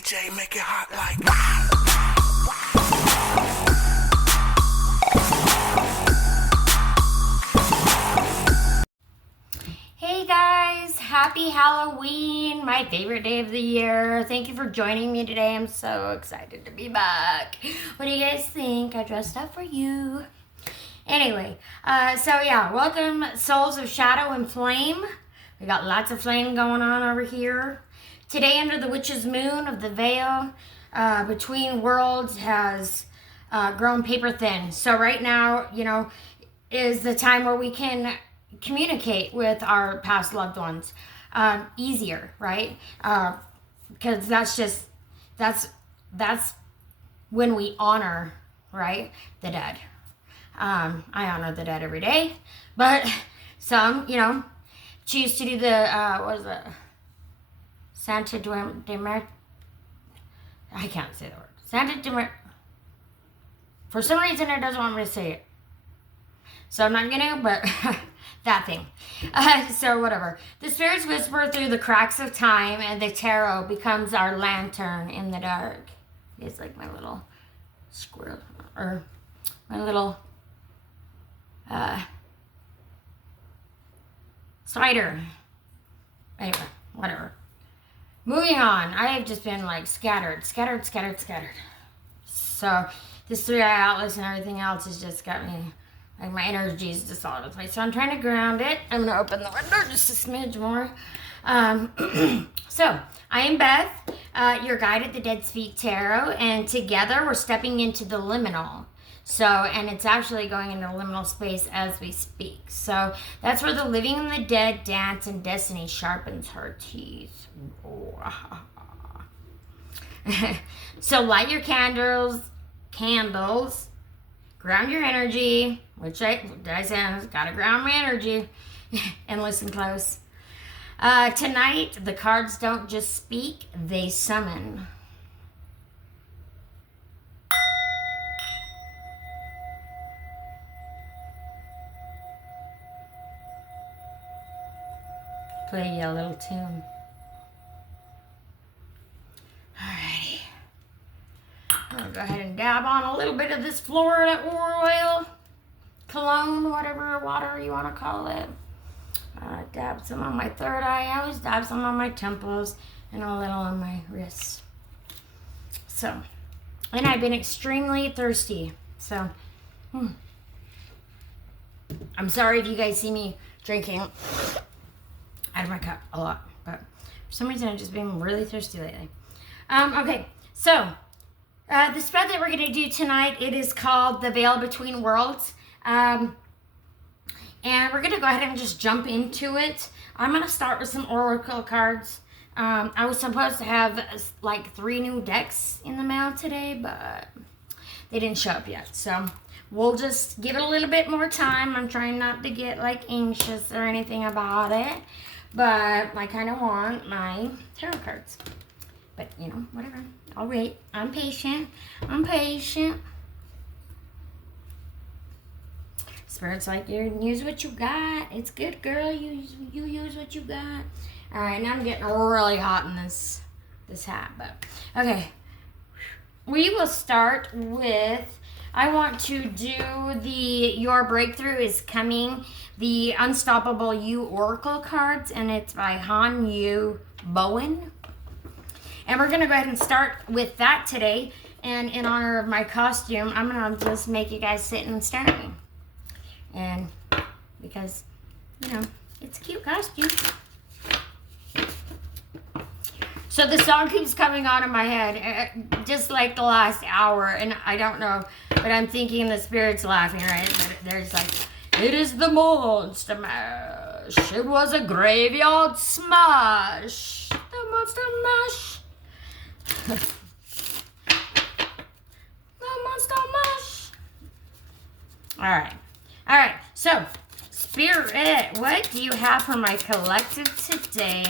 DJ, make it hot like wow. Hey guys, happy Halloween, my favorite day of the year. Thank you for joining me today. I'm so excited to be back. What do you guys think? I dressed up for you. Anyway, welcome Souls of Shadow and Flame. We got lots of flame going on over here. Today, under the witch's moon of the veil between worlds has grown paper thin. So right now, is the time where we can communicate with our past loved ones easier, right? Because that's when we honor, right, the dead. I honor the dead every day, but some, choose to do the Santa de I can't say the word. Santa de For some reason, it doesn't want me to say it. So I'm not gonna, but that thing. So whatever. The spirits whisper through the cracks of time, and the tarot becomes our lantern in the dark. It's like my little squirrel, or my little spider. Anyway, whatever. Moving on. I have just been like scattered. So this 3-eye atlas and everything else has just got me, like my energy is just all over the place. So I'm trying to ground it. I'm going to open the window just a smidge more. So I am Beth, your guide at the Dead Speak Tarot, and together we're stepping into the liminal. So, and it's actually going into liminal space as we speak. So that's where the living and the dead dance, and destiny sharpens her teeth. So light your candles, ground your energy, which I said, gotta ground my energy, and listen close. Tonight, the cards don't just speak, they summon. Play you a little tune. Alrighty. I'm gonna go ahead and dab on a little bit of this Florida oil, cologne, whatever water you want to call it. Dab some on my third eye. I always dab some on my temples and a little on my wrists. So, and I've been extremely thirsty. So, I'm sorry if you guys see me drinking out of my cup a lot, but for some reason I've just been really thirsty lately. Okay, so the spread that we're going to do tonight, it is called The Veil Between Worlds, and we're going to go ahead and just jump into it. I'm going to start with some oracle cards. I was supposed to have like 3 new decks in the mail today, but they didn't show up yet, so we'll just give it a little bit more time. I'm trying not to get like anxious or anything about it, but I kind of want my tarot cards. But, whatever. I'll wait. I'm patient. Spirit's like, you use what you got. It's good, girl. You use what you got. All right, now I'm getting really hot in this hat. But, okay. We will start with, I want to do Your Breakthrough is Coming, the Unstoppable You Oracle cards, and it's by Han Yu Bowen. And we're going to go ahead and start with that today. And in honor of my costume, I'm going to just make you guys sit and stare at me. And because, it's a cute costume. So the song keeps coming on in my head, just like the last hour. And I don't know, but I'm thinking the spirit's laughing, right? But they're just like, it is the Monster Mash. It was a graveyard smash. The Monster Mash. The Monster Mash. All right. So, Spirit, what do you have for my collective today?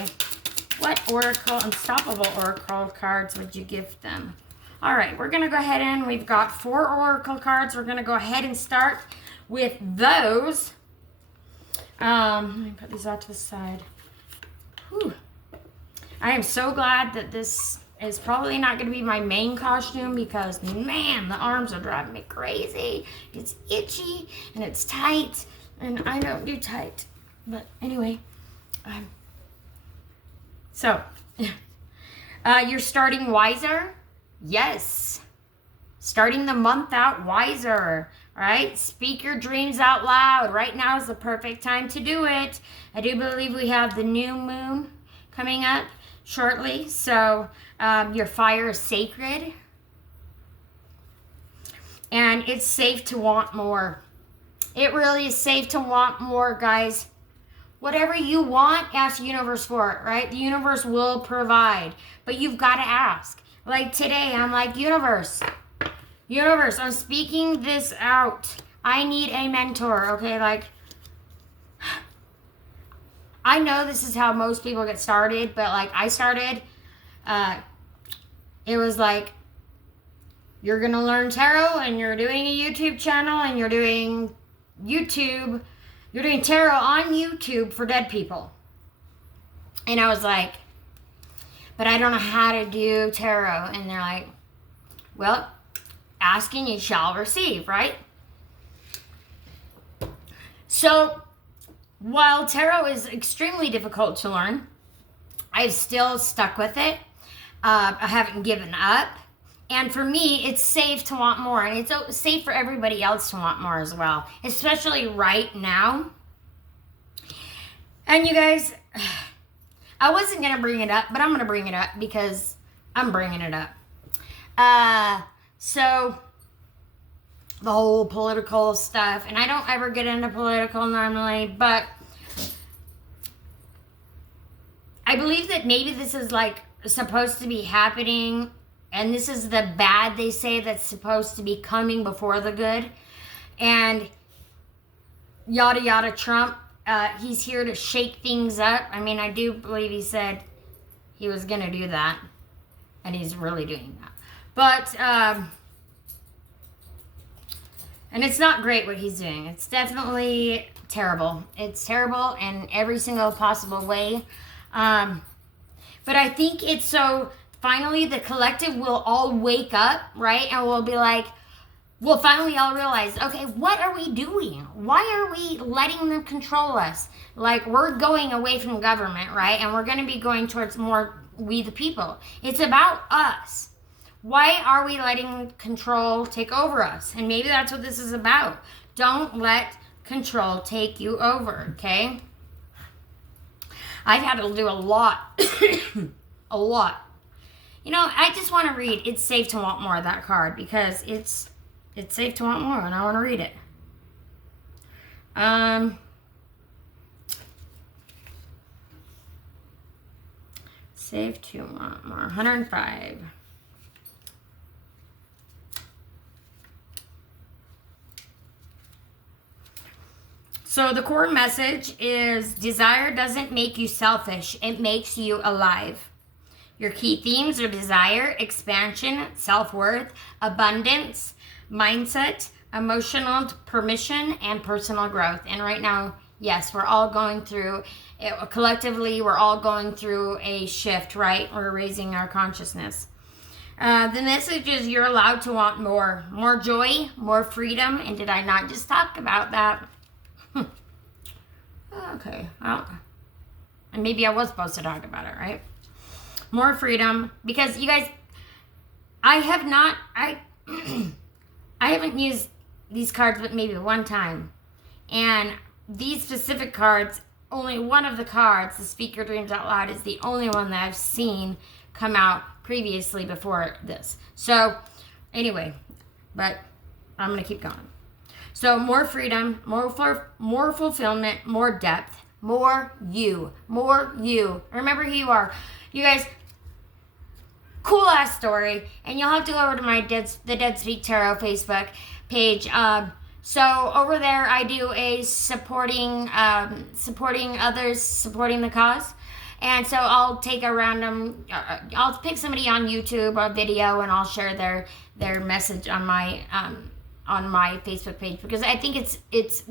What Unstoppable Oracle cards would you give them? All right, we're going to go ahead and we've got 4 Oracle cards. We're going to go ahead and start with those. Let me put these out to the side. Whew. I am so glad that this is probably not going to be my main costume because, man, the arms are driving me crazy. It's itchy and it's tight, and I don't do tight. But anyway, so you're starting wiser? Yes. Starting the month out wiser, right? Speak your dreams out loud. Right now is the perfect time to do it. I do believe we have the new moon coming up shortly, so your fire is sacred, and it's safe to want more. It really is safe to want more, guys. Whatever you want, ask the universe for it, right? The universe will provide, but you've got to ask. Like today, I'm like, universe, I'm speaking this out. I need a mentor, okay? Like, I know this is how most people get started, but like I started, it was like, you're going to learn tarot and you're doing a YouTube channel and you're doing tarot on YouTube for dead people. And I was like, but I don't know how to do tarot. And they're like, well, ask and you shall receive, right? So, while tarot is extremely difficult to learn, I've still stuck with it. I haven't given up. And for me, it's safe to want more. And it's safe for everybody else to want more as well. Especially right now. And you guys, I wasn't going to bring it up, but I'm going to bring it up because I'm bringing it up. So, the whole political stuff, and I don't ever get into political normally, but I believe that maybe this is like supposed to be happening, and this is the bad, they say, that's supposed to be coming before the good, and yada yada Trump, he's here to shake things up. I mean, I do believe he said he was gonna do that, and he's really doing that, but and it's not great what he's doing. It's definitely terrible. It's terrible in every single possible way. But I think it's so finally the collective will all wake up, right? And we'll be like, we'll finally all realize, okay, what are we doing? Why are we letting them control us? Like, we're going away from government, right? And we're going to be going towards more we the people. It's about us. Why are we letting control take over us? And maybe that's what this is about. Don't let control take you over, okay? I've had to do a lot. A lot. You know, I just want to read It's Safe to Want More, that card, because it's safe to want more, and I want to read it. Safe to want more. 105. So the core message is desire doesn't make you selfish. It makes you alive. Your key themes are desire, expansion, self-worth, abundance, mindset, emotional permission, and personal growth. And right now, yes, we're all going through, collectively, we're all going through a shift, right? We're raising our consciousness. The message is you're allowed to want more. More joy, more freedom. And did I not just talk about that? Okay, well, and maybe I was supposed to talk about it, right? More freedom, because you guys, I haven't used these cards but maybe one time, and these specific cards, only one of the cards, the Speak Your Dreams Out Loud, is the only one that I've seen come out previously before this. So anyway, but I'm gonna keep going. So more freedom, more fulfillment, more depth, more you. Remember who you are. You guys, cool ass story. And you'll have to go over to my the Dead Speak Tarot Facebook page. So over there I do a supporting others, supporting the cause. And so I'll take a random, I'll pick somebody on YouTube or video, and I'll share their message on my Facebook page, because I think it's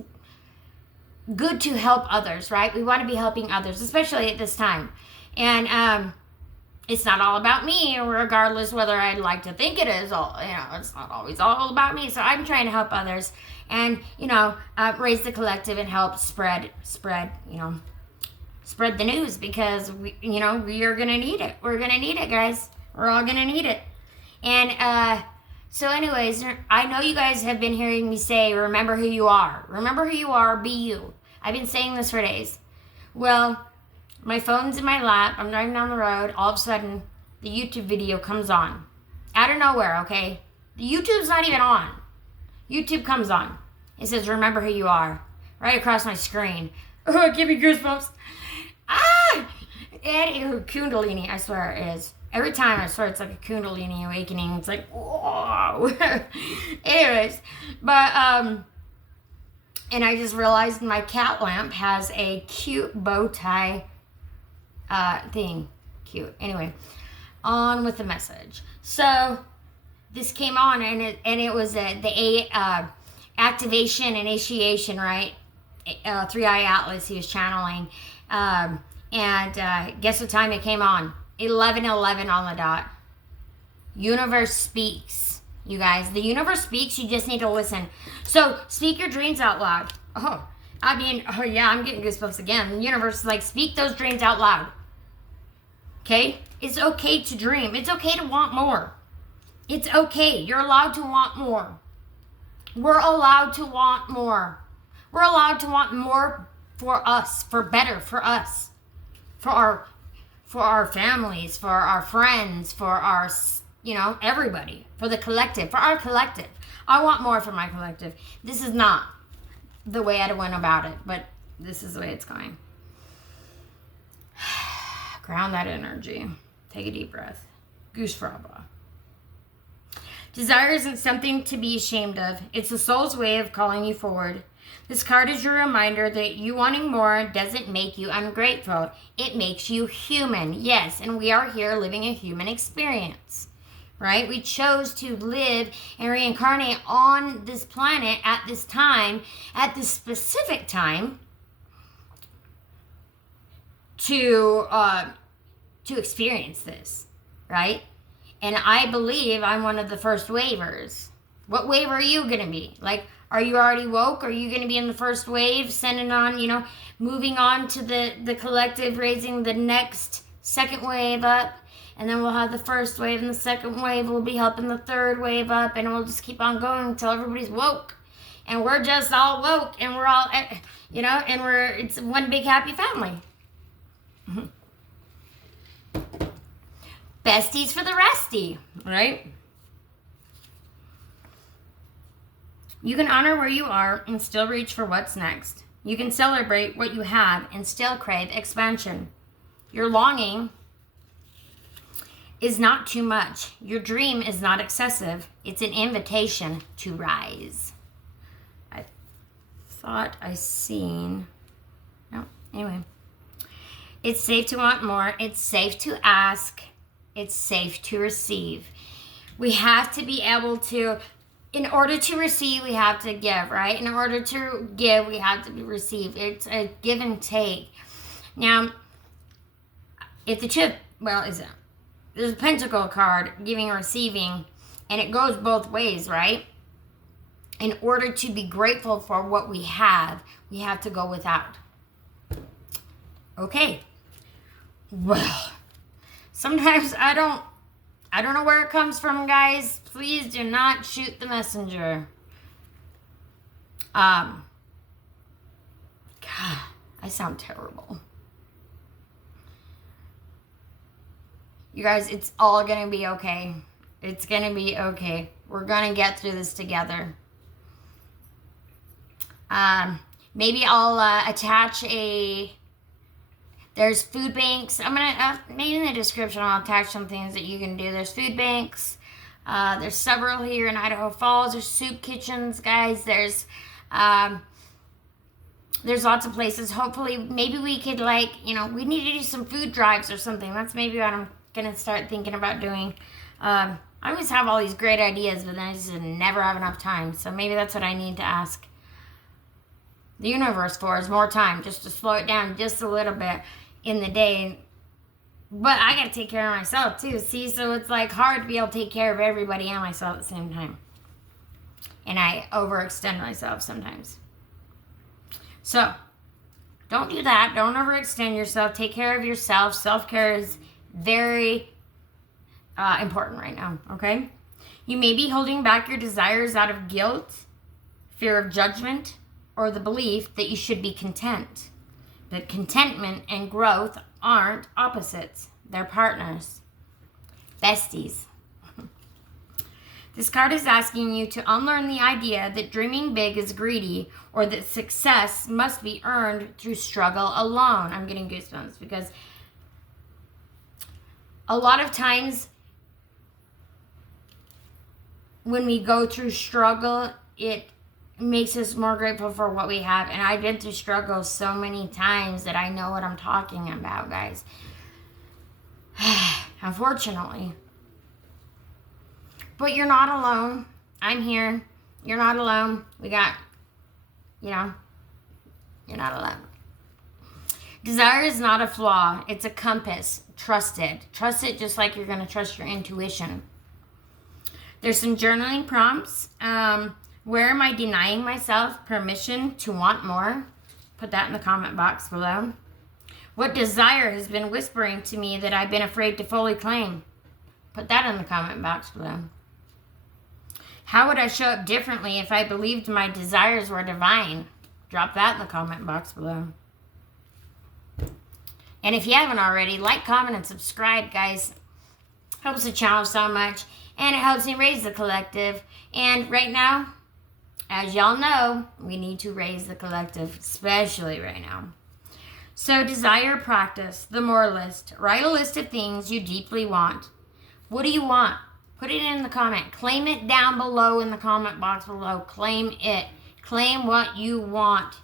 good to help others, right? We want to be helping others, especially at this time. And it's not all about me, regardless whether I'd like to think it is. All, it's not always all about me. So I'm trying to help others, and raise the collective and help spread the news, because we are gonna need it. We're gonna need it, guys. We're all gonna need it. And so anyways, I know you guys have been hearing me say, remember who you are. Remember who you are, be you. I've been saying this for days. Well, my phone's in my lap, I'm driving down the road, all of a sudden, the YouTube video comes on. Out of nowhere, okay? The YouTube's not even on. YouTube comes on. It says, remember who you are. Right across my screen. Oh, give me goosebumps. Ah! And Kundalini, I swear it is. Every time I swear it's like a Kundalini awakening. It's like, whoa. Anyways, but, and I just realized my cat lamp has a cute bow tie thing. Cute. Anyway, on with the message. So, this came on, and it was the activation, initiation, right? 3i Atlas he was channeling. And guess what time it came on? 11:11 on the dot. Universe speaks, you guys. The universe speaks. You just need to listen. So speak your dreams out loud. Oh yeah, I'm getting goosebumps again. The universe is like, speak those dreams out loud. Okay? It's okay to dream. It's okay to want more. It's okay. You're allowed to want more. We're allowed to want more. We're allowed to want more for us, for better, for us, for our families, for our friends, for our, everybody, for the collective, for our collective. I want more for my collective. This is not the way I went about it, but this is the way it's going. Ground that energy. Take a deep breath. Goose fraba. Desire isn't something to be ashamed of. It's the soul's way of calling you forward. This card is your reminder that you wanting more doesn't make you ungrateful. It makes you human. Yes, and we are here living a human experience, right? We chose to live and reincarnate on this planet at this time, at this specific time, to experience this, right? And I believe I'm one of the first wavers. What wave are you going to be? Like, are you already woke? Are you going to be in the first wave, sending on, moving on to the collective, raising the next second wave up? And then we'll have the first wave, and the second wave will be helping the third wave up, and we'll just keep on going until everybody's woke. And we're just all woke, and we're all, and it's one big happy family. Besties for the resty, right? You can honor where you are and still reach for what's next. You can celebrate what you have and still crave expansion. Your longing is not too much. Your dream is not excessive. It's an invitation to rise. I thought I seen... No, anyway. It's safe to want more. It's safe to ask. It's safe to receive. We have to be able to... In order to receive, we have to give, right? In order to give, we have to receive. It's a give and take. Now, if the chip, there's a pentacle card, giving and receiving, and it goes both ways, right? In order to be grateful for what we have to go without. Okay. Well, sometimes I don't know where it comes from, guys. Please do not shoot the messenger. God, I sound terrible. You guys, it's all going to be okay. It's going to be okay. We're going to get through this together. Maybe I'll attach there's food banks. I'm going to, maybe in the description, I'll attach some things that you can do. There's food banks. There's several here in Idaho Falls. There's soup kitchens, guys. There's lots of places. Hopefully, maybe we could, we need to do some food drives or something. That's maybe what I'm going to start thinking about doing. I always have all these great ideas, but then I just never have enough time. So maybe that's what I need to ask the universe for, is more time, just to slow it down just a little bit in the day. But I gotta take care of myself too. See, so it's like hard to be able to take care of everybody and myself at the same time. And I overextend myself sometimes. So, don't do that. Don't overextend yourself. Take care of yourself. Self-care is very important right now, okay? You may be holding back your desires out of guilt, fear of judgment, or the belief that you should be content. But contentment and growth aren't opposites. They're partners. Besties. This card is asking you to unlearn the idea that dreaming big is greedy or that success must be earned through struggle alone. I'm getting goosebumps because a lot of times when we go through struggle, it makes us more grateful for what we have. And I've been through struggle so many times that I know what I'm talking about, guys. Unfortunately. But you're not alone. I'm here. You're not alone. We got, you're not alone. Desire is not a flaw. It's a compass. Trust it. Trust it just like you're going to trust your intuition. There's some journaling prompts. Where am I denying myself permission to want more? Put that in the comment box below. What desire has been whispering to me that I've been afraid to fully claim? Put that in the comment box below. How would I show up differently if I believed my desires were divine? Drop that in the comment box below. And if you haven't already, like, comment, and subscribe, guys. Helps the channel so much. And it helps me raise the collective. And right now, as y'all know, we need to raise the collective, especially right now. So desire practice, the more list. Write a list of things you deeply want. What do you want? Put it in the comment. Claim it down below in the comment box below. Claim it. Claim what you want.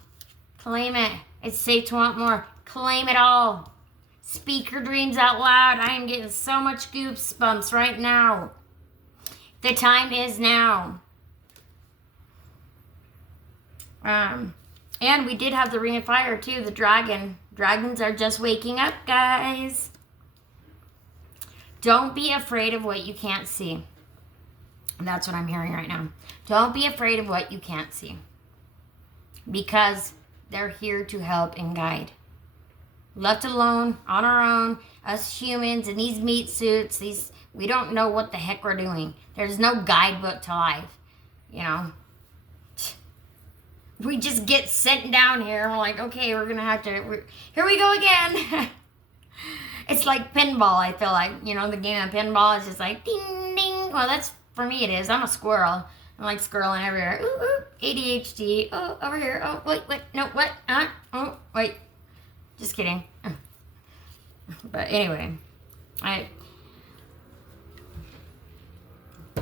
Claim it. It's safe to want more. Claim it all. Speak your dreams out loud. I am getting so much goosebumps right now. The time is now. And we did have the Ring of Fire too, the dragon. Dragons are just waking up, guys. Don't be afraid of what you can't see. That's what I'm hearing right now. Don't be afraid of what you can't see. Because they're here to help and guide. Left alone, on our own, us humans in these meat suits, we don't know what the heck we're doing. There's no guidebook to life, We just get sent down here and we're like, okay, we're going to have to, here we go again. It's like pinball, I feel like. The game of pinball is just like ding, ding. Well, that's, for me it is. I'm a squirrel. I'm like squirreling everywhere. Ooh, ooh, ADHD. Oh, over here. Oh, wait, no, what? Oh, wait. Just kidding. But anyway,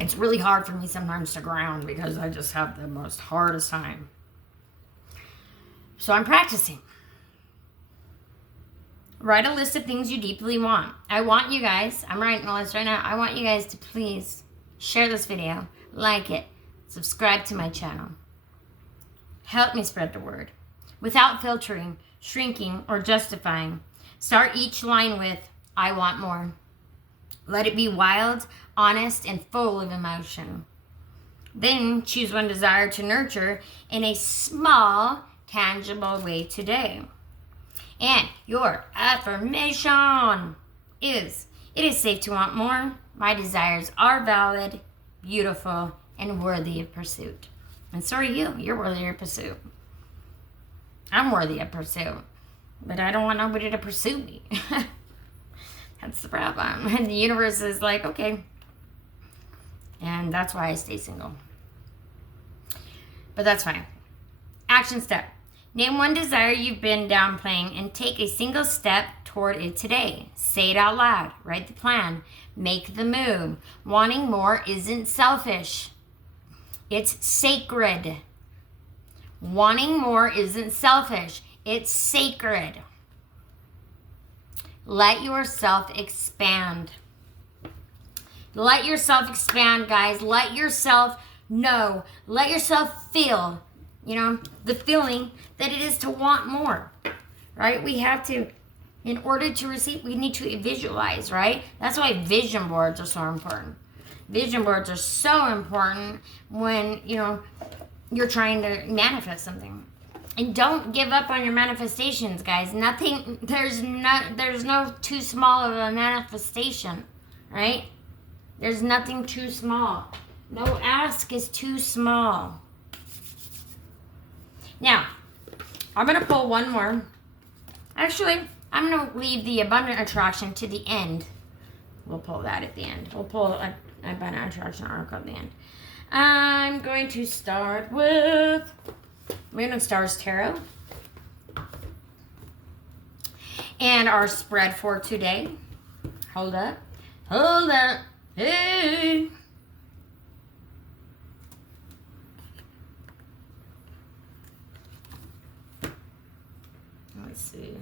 it's really hard for me sometimes to ground because I just have the most hardest time. So I'm practicing. Write a list of things you deeply want. I want you guys, I'm writing a list right now. I want you guys to please share this video, like it, subscribe to my channel. Help me spread the word. Without filtering, shrinking, or justifying. Start each line with, I want more. Let it be wild, honest, and full of emotion. Then choose one desire to nurture in a small, tangible way today. And your affirmation is, it is safe to want more. My desires are valid, beautiful, and worthy of pursuit. And so are you. You're worthy of pursuit. I'm worthy of pursuit. But I don't want nobody to pursue me. That's the problem. And the universe is like, okay. And that's why I stay single. But that's fine. Action step. Name one desire you've been downplaying and take a single step toward it today. Say it out loud. Write the plan. Make the move. Wanting more isn't selfish. It's sacred. Wanting more isn't selfish. It's sacred. Let yourself expand. Let yourself expand, guys. Let yourself know. Let yourself feel, the feeling that it is to want more, right? We have to In order to receive, we need to visualize, right? That's why vision boards are so important. Vision boards are so important when, you're trying to manifest something. And don't give up on your manifestations, guys. There's no too small of a manifestation, right? There's nothing too small. No ask is too small. Now, I'm going to pull one more. Actually, I'm going to leave the abundant attraction to the end. We'll pull that at the end. We'll pull an abundant attraction oracle at the end. I'm going to start with Moon and Stars Tarot. And our spread for today. Hold up. Hey. Let's see.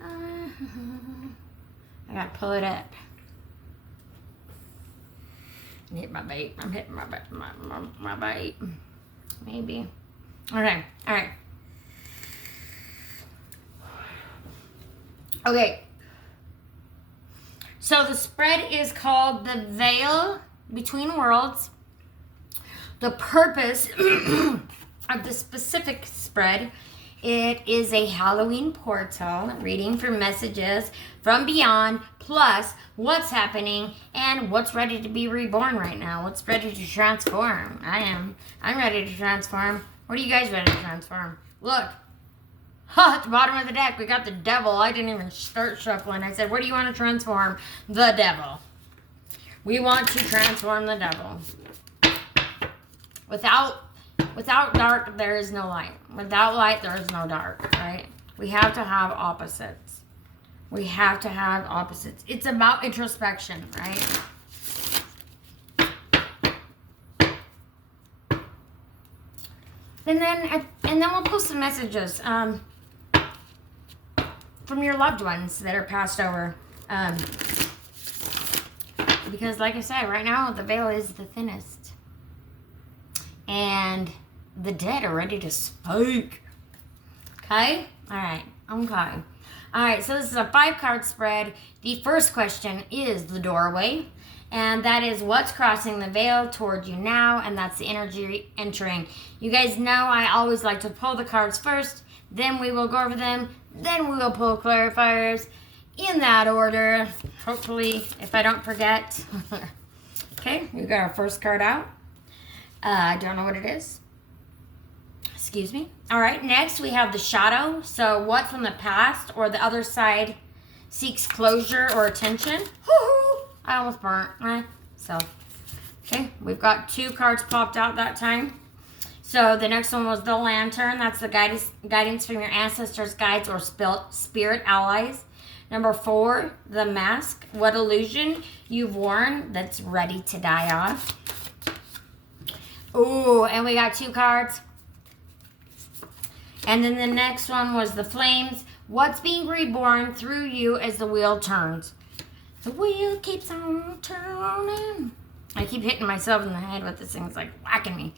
I gotta pull it up. Hit my bait. I'm hitting my bait. Maybe. Okay. All right. Okay. So the spread is called The Veil Between Worlds. The purpose of the specific spread, it is a Halloween portal reading for messages from beyond, plus what's happening and what's ready to be reborn right now. What's ready to transform. I'm ready to transform. What are you guys ready to transform? Look. At the bottom of the deck, we got the devil. I didn't even start shuffling. I said, what do you want to transform? The devil. We want to transform the devil. Without dark, there is no light. Without light, there is no dark, right? We have to have opposites. We have to have opposites. It's about introspection, right? And then we'll post some messages from your loved ones that are passed over. Because like I said, right now the veil is the thinnest. And the dead are ready to speak. Okay? Alright. Okay. Alright, so this is a 5-card spread. The first question is the doorway. And that is what's crossing the veil toward you now. And that's the energy entering. You guys know I always like to pull the cards first. Then we will go over them. Then we will pull clarifiers in that order. Hopefully, if I don't forget. Okay, we got our first card out. I don't know what it is. Excuse me. All right, next we have the shadow. So what from the past or the other side seeks closure or attention? Woo-hoo! I almost burnt myself. Okay, we've got 2 cards popped out that time. So the next one was the lantern. That's the guidance from your ancestors, guides, or spirit allies. Number 4, the mask. What illusion you've worn that's ready to die off. Ooh, and we got 2 cards. And then the next one was the flames. What's being reborn through you as the wheel turns? The wheel keeps on turning. I keep hitting myself in the head with this thing. It's like whacking me.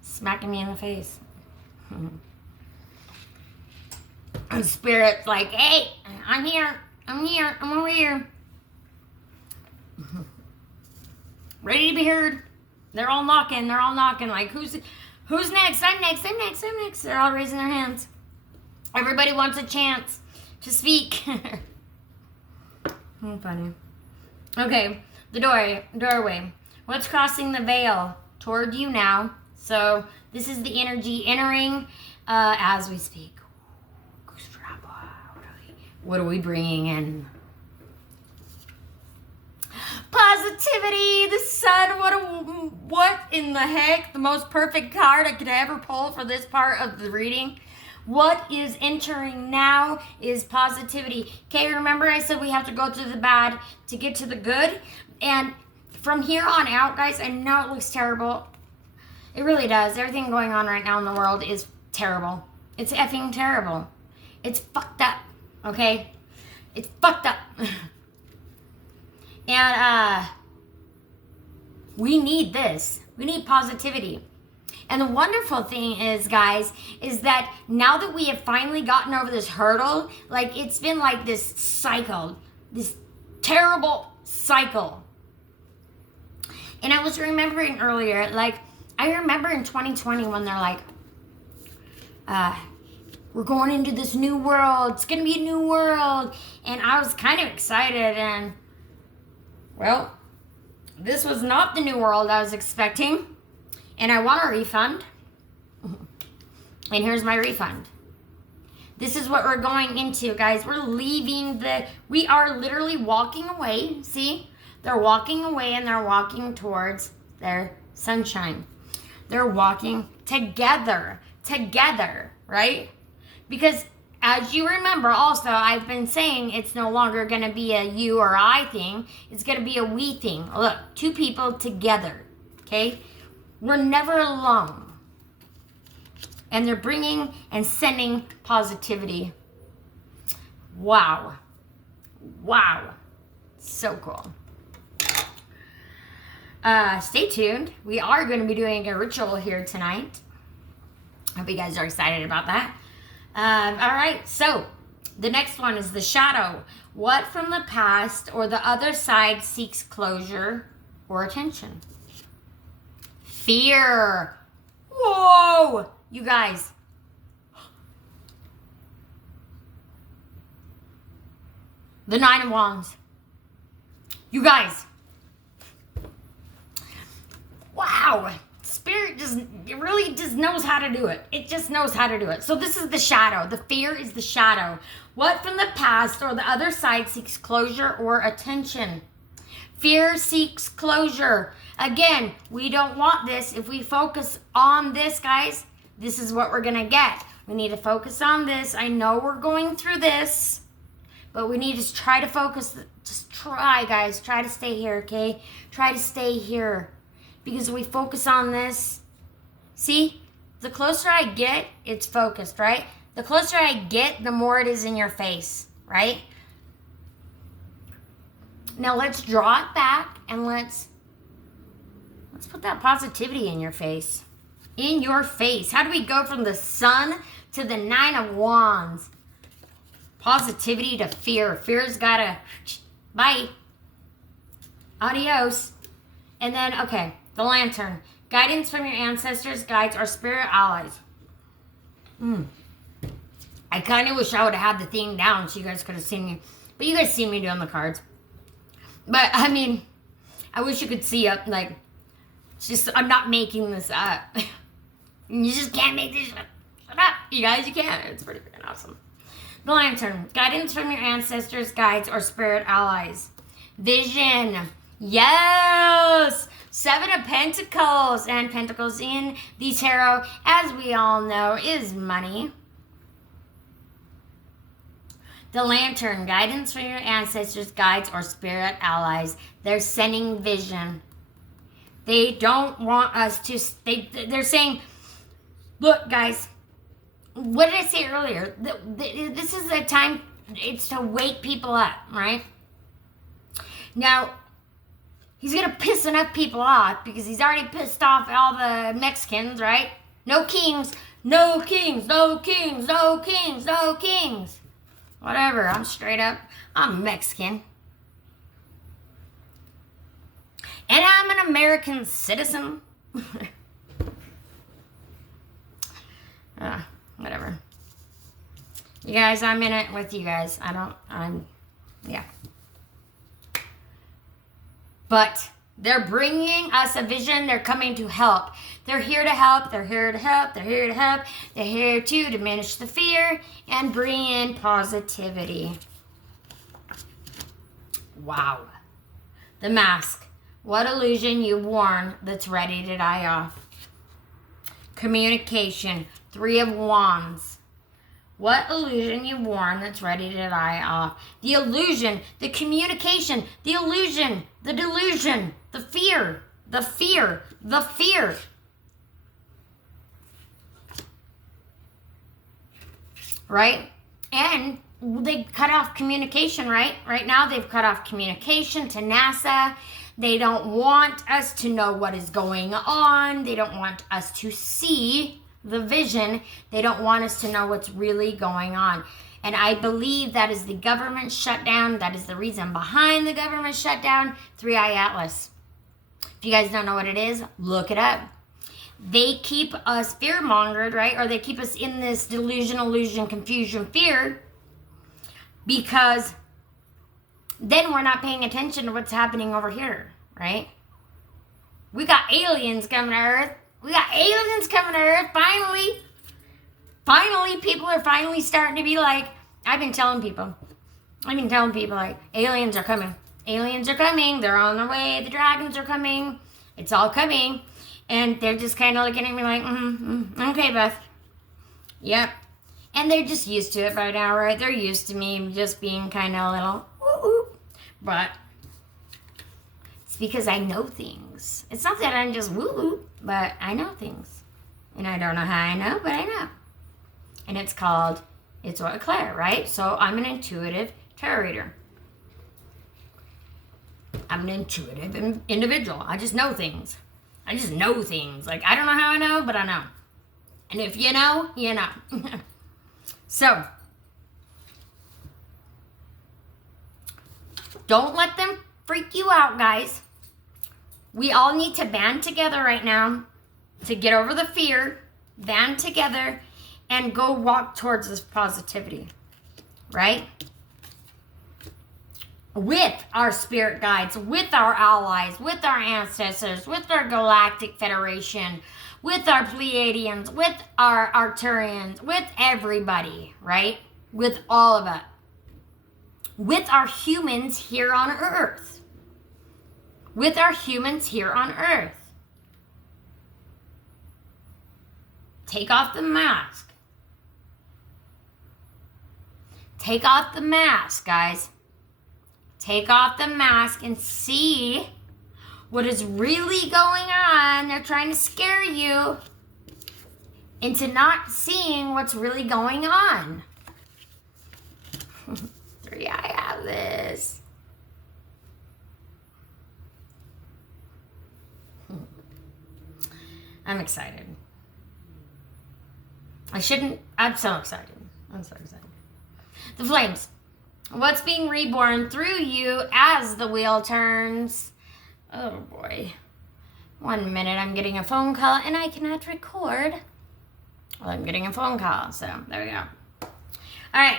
Smacking me in the face. And Spirit's like, hey, I'm here. I'm over here. Ready to be heard. They're all knocking. Like, who's next? I'm next. They're all raising their hands. Everybody wants a chance to speak. Funny. Okay, the doorway. What's crossing the veil toward you now? So this is the energy entering as we speak. What are we bringing in? Positivity, the sun. What in the heck? The most perfect card I could ever pull for this part of the reading. What is entering now is positivity. Okay, remember I said we have to go through the bad to get to the good? And from here on out, guys, I know it looks terrible. It really does. Everything going on right now in the world is terrible. It's effing terrible. It's fucked up, okay? It's fucked up. And we need this. We need positivity. And the wonderful thing is, guys, is that now that we have finally gotten over this hurdle, like it's been like this cycle, this terrible cycle. And I was remembering earlier, like I remember in 2020 when they're like, we're going into this new world. It's going to be a new world. And I was kind of excited. And, well, this was not the new world I was expecting. And I want a refund. And here's my refund. This is what we're going into, guys. We're leaving we are literally walking away. See? They're walking away and they're walking towards their sunshine. They're walking together, right? Because as you remember also, I've been saying it's no longer going to be a you or I thing. It's going to be a we thing. Look, two people together, okay? We're never alone. And they're bringing and sending positivity. Wow. Wow. So cool. Stay tuned. We are going to be doing a ritual here tonight. Hope you guys are excited about that. All right, so the next one is the shadow. What from the past or the other side seeks closure or attention? Fear. Whoa, you guys. The Nine of Wands. You guys. Wow. Spirit really just knows how to do it. It just knows how to do it. So this is the shadow. The fear is the shadow. What from the past or the other side seeks closure or attention? Fear seeks closure. Again, we don't want this. If we focus on this, guys, this is what we're going to get. We need to focus on this. I know we're going through this, but we need to try to focus. Just try, guys. Try to stay here, okay? Try to stay here. Because we focus on this. See, the closer I get, it's focused, right? The closer I get, the more it is in your face, right? Now let's draw it back and let's put that positivity in your face. In your face. How do we go from the sun to the Nine of Wands? Positivity to fear. Fear's gotta, bye. Adios. And then, okay. The Lantern. Guidance from your ancestors, guides, or spirit allies. I kind of wish I would have had the thing down so you guys could have seen me. But you guys see me doing the cards. But, I mean, I wish you could see up, like, it's just, I'm not making this up. You just can't make this shut up. You guys, you can't. It's pretty freaking awesome. The Lantern. Guidance from your ancestors, guides, or spirit allies. Vision. Yes! Seven of Pentacles, and Pentacles in the tarot, as we all know, is money. The Lantern, guidance from your ancestors, guides, or spirit allies. They're sending vision. They don't want us to, they're saying, look, guys, what did I say earlier? This is the time, it's to wake people up, right? Now, he's going to piss enough people off because he's already pissed off all the Mexicans, right? No kings, no kings, no kings, no kings, no kings. Whatever, I'm straight up. I'm Mexican. And I'm an American citizen. Whatever. You guys, I'm in it with you guys. Yeah. But they're bringing us a vision. They're coming to help. They're here to help. They're here to help. They're here to help. They're here to diminish the fear and bring in positivity. Wow. The Mask. What illusion you've worn that's ready to die off. Communication. Three of Wands. What illusion you've worn that's ready to die off. The illusion, the communication, the illusion, the delusion, the fear, the fear, the fear. Right? And they cut off communication, right? Right now they've cut off communication to NASA. They don't want us to know what is going on. They don't want us to see the vision. They don't want us to know what's really going on. And I believe that is the government shutdown. That is the reason behind the government shutdown. 3i Atlas. If you guys don't know what it is, look it up. They keep us fear-mongered, right? Or they keep us in this delusion, illusion, confusion, fear, because then we're not paying attention to what's happening over here, right? We got aliens coming to Earth. We got aliens coming to Earth, finally. Finally, people are finally starting to be like, I've been telling people like, aliens are coming. Aliens are coming. They're on their way. The dragons are coming. It's all coming. And they're just kind of looking at me like, okay, Beth. Yep. And they're just used to it by now, right? They're used to me just being kind of a little, woo-woo. But it's because I know things. It's not that I'm just woo-woo, but I know things. And I don't know how I know, but I know. And it's called, it's what Claire, right? So I'm an intuitive tarot reader. I'm an intuitive individual. I just know things. I just know things. Like, I don't know how I know, but I know. And if you know, you know. So, don't let them freak you out, guys. We all need to band together right now to get over the fear, band together, and go walk towards this positivity, right? With our spirit guides, with our allies, with our ancestors, with our Galactic Federation, with our Pleiadians, with our Arcturians, with everybody, right? With all of it. With our humans here on Earth. With our humans here on Earth. Take off the mask. Take off the mask, guys. Take off the mask and see what is really going on. They're trying to scare you into not seeing what's really going on. 3, I have this. I'm excited. I'm so excited. I'm so excited. The flames. What's being reborn through you as the wheel turns? Oh boy. 1 minute, I'm getting a phone call and I cannot record. Well, I'm getting a phone call, so there we go. All right,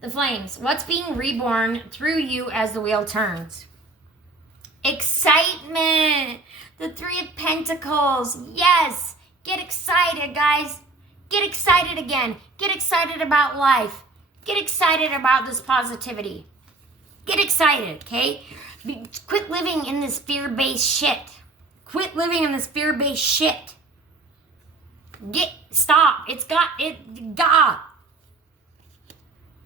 the flames. What's being reborn through you as the wheel turns? Excitement. The 3 of Pentacles. Yes. Get excited, guys. Get excited again. Get excited about life. Get excited about this positivity. Get excited, okay? Quit living in this fear-based shit. Quit living in this fear-based shit. Stop. God.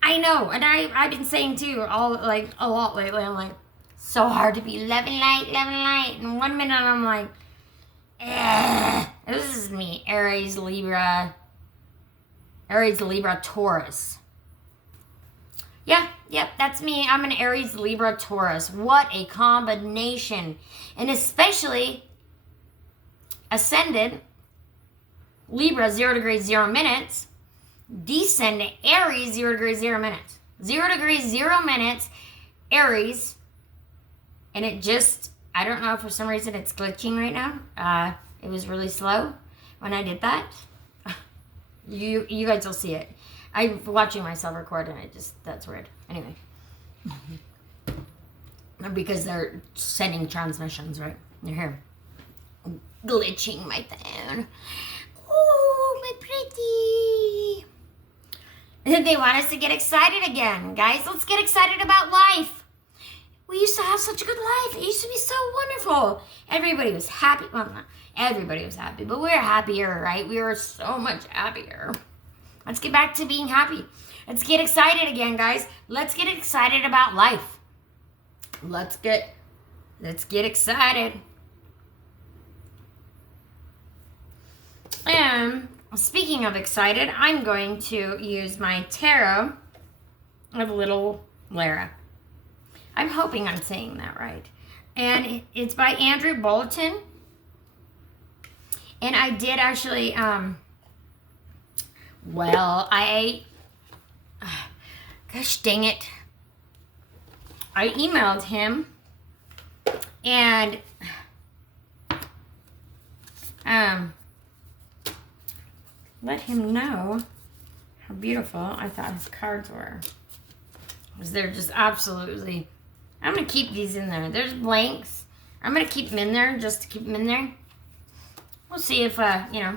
I know, and I've been saying too, a lot lately. I'm like, so hard to be loving light. And 1 minute I'm like, this is me, Aries, Libra, Taurus. Yep, that's me. I'm an Aries, Libra, Taurus. What a combination. And especially ascended, Libra, 0 degrees, 0 minutes. Descendant, Aries, 0 degrees, 0 minutes. 0 degrees, 0 minutes, Aries. And it just, I don't know, for some reason it's glitching right now. It was really slow when I did that. You guys will see it. I'm watching myself record and that's weird. Anyway. Because they're sending transmissions, right? You're here. Glitching my phone. Ooh, my pretty. They want us to get excited again. Guys, let's get excited about life. We used to have such a good life. It used to be so wonderful. Everybody was happy. Well, not everybody was happy, but we were happier, right? We were so much happier. Let's get back to being happy. Let's get excited again, guys. Let's get excited about life. Let's get excited. And speaking of excited, I'm going to use my tarot of Little Lara. I'm hoping I'm saying that right. And it's by Andrew Bulletin. And I did actually, gosh dang it. I emailed him and let him know how beautiful I thought his cards were. Because they're just absolutely... I'm going to keep these in there. There's blanks. I'm going to keep them in there just to keep them in there. We'll see if, we'll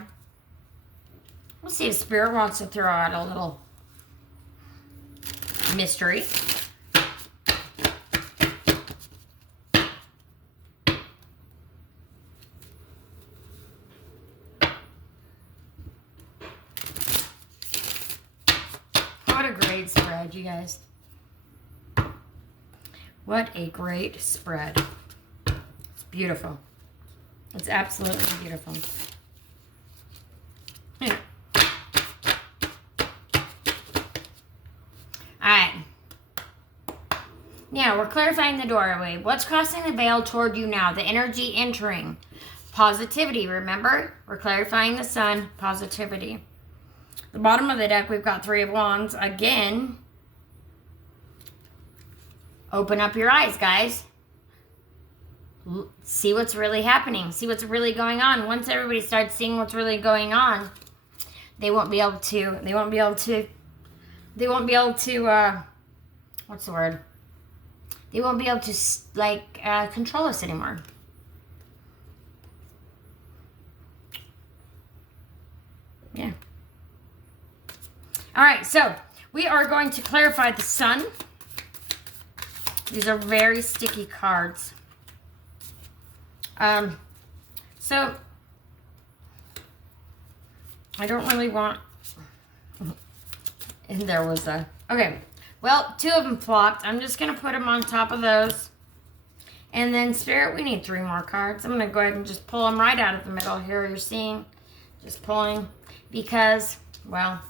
see if Spirit wants to throw out a little mystery. What a great spread, you guys. What a great spread. It's beautiful. It's absolutely beautiful. Yeah. Alright. Now, we're clarifying the doorway. What's crossing the veil toward you now? The energy entering. Positivity, remember? We're clarifying the sun. Positivity. The bottom of the deck, we've got 3 of Wands. Again, open up your eyes, guys. See what's really happening. See what's really going on. Once everybody starts seeing what's really going on, they won't be able to, what's the word? They won't be able to, control us anymore. Yeah. All right, so we are going to clarify the sun. These are very sticky cards. So I don't really want, and there was a, okay, well, 2 of them flopped. I'm just going to put them on top of those. And then Spirit, we need 3 more cards. I'm going to go ahead and just pull them right out of the middle here. You're seeing, just pulling, because, well,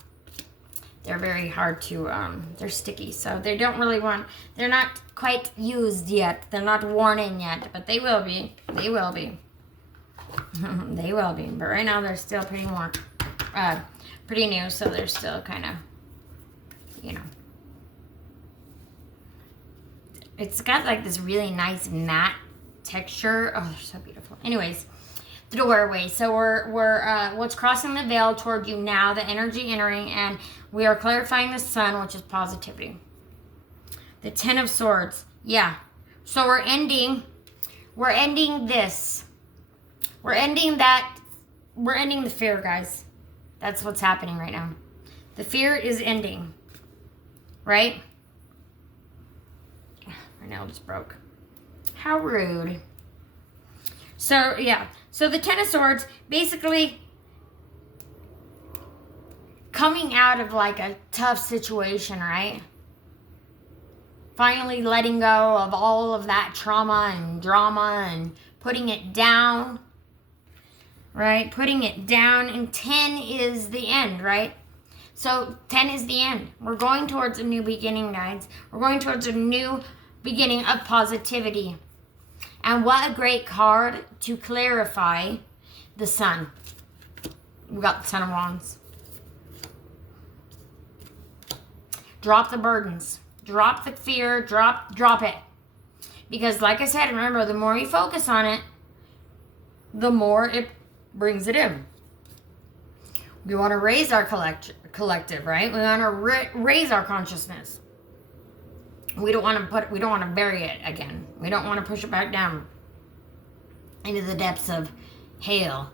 they're very hard to, they're sticky. So they don't really want, they're not quite used yet. They're not worn in yet, but they will be. They will be. They will be. But right now they're still pretty pretty new. So they're still kind of, it's got like this really nice matte texture. Oh, they're so beautiful. Anyways, the doorway. So we're what's crossing the veil toward you now, the energy entering, and we are clarifying the sun, which is positivity. The 10 of Swords. Yeah. So we're ending this. We're ending the fear, guys. That's what's happening right now. The fear is ending. Right? My nail just broke. How rude. So, yeah. So the 10 of Swords, basically coming out of like a tough situation, right? Finally letting go of all of that trauma and drama and putting it down, right? Putting it down. And 10 is the end, right? So 10 is the end. We're going towards a new beginning, guys. We're going towards a new beginning of positivity. And what a great card to clarify the sun. We got the 10 of Wands. Drop the burdens. Drop the fear. Drop it. Because like I said, remember, the more you focus on it, the more it brings it in. We want to raise our collective, right? We want to raise our consciousness. We don't want to bury it again. We don't want to push it back down into the depths of hell,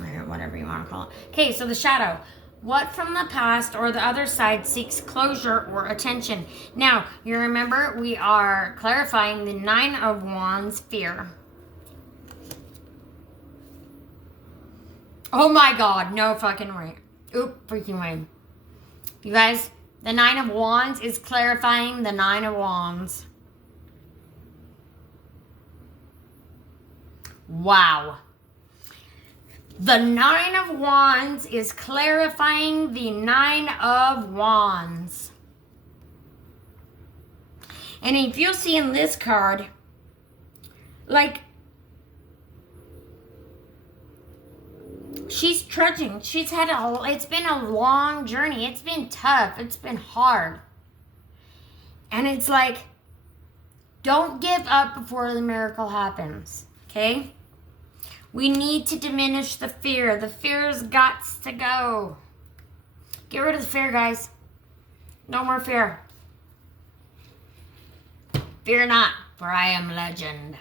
or whatever you want to call it. Okay, so the shadow. What from the past or the other side seeks closure or attention? Now, you remember we are clarifying the 9 of Wands, fear. Oh my God, no fucking way. Oop, freaking way. You guys, the 9 of Wands is clarifying the 9 of Wands. Wow. The 9 of Wands is clarifying the 9 of Wands. And if you'll see in this card, Like, she's trudging. It's been a long journey. It's been tough. It's been hard. And it's like, don't give up before the miracle happens, okay? We need to diminish the fear. The fear's got to go. Get rid of the fear, guys. No more fear. Fear not, for I am legend.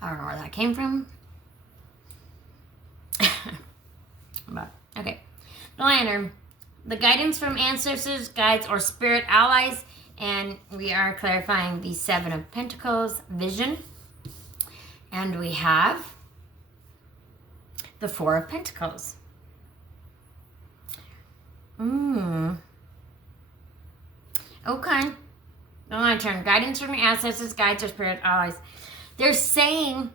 I don't know where that came from. But, okay. The lantern. The guidance from ancestors, guides, or spirit allies. And we are clarifying the Seven of Pentacles vision. And we have the Four of Pentacles. Okay. The lantern. Guidance from your ancestors, guides, or spirit allies. They're saying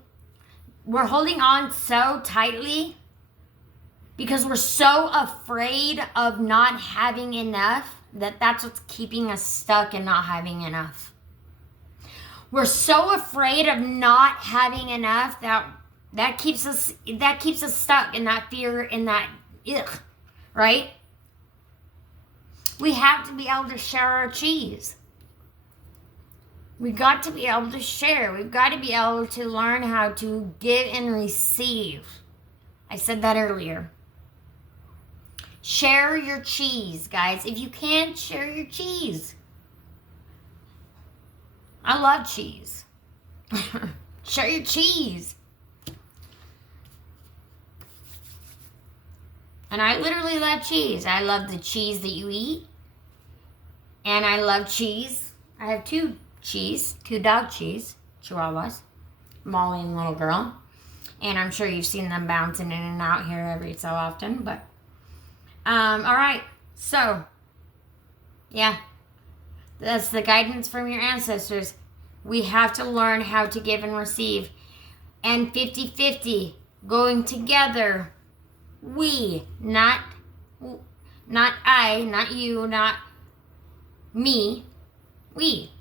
we're holding on so tightly because we're so afraid of not having enough that's what's keeping us stuck and not having enough. We're so afraid of not having enough that keeps us stuck in that fear, in that right? We have to be able to share our cheese. We got to be able to share. We've got to be able to learn how to give and receive. I said that earlier. Share your cheese, guys. If you can't, share your cheese. I love cheese. Share your cheese. And I literally love cheese. I love the cheese that you eat. And I love cheese. I have two dog cheese, chihuahuas, Molly and little girl. And I'm sure you've seen them bouncing in and out here every so often, but all right. So, yeah. That's the guidance from your ancestors. We have to learn how to give and receive. And 50-50, going together. We, not I, not you, not me. We.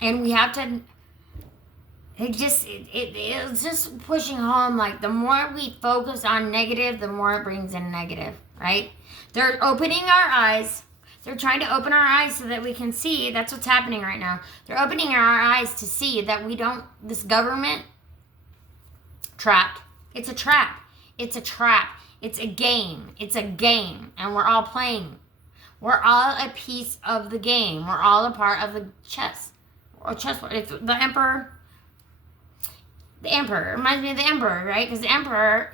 And we have to, it's just pushing home, like, the more we focus on negative, the more it brings in negative, right? They're opening our eyes. They're trying to open our eyes so that we can see. That's what's happening right now. They're opening our eyes to see that this government, trapped. It's a trap. It's a trap. It's a game. It's a game. And we're all playing. We're all a piece of the game. We're all a part of the chess. Or chessboard. If the emperor reminds me of the emperor, right? Because the emperor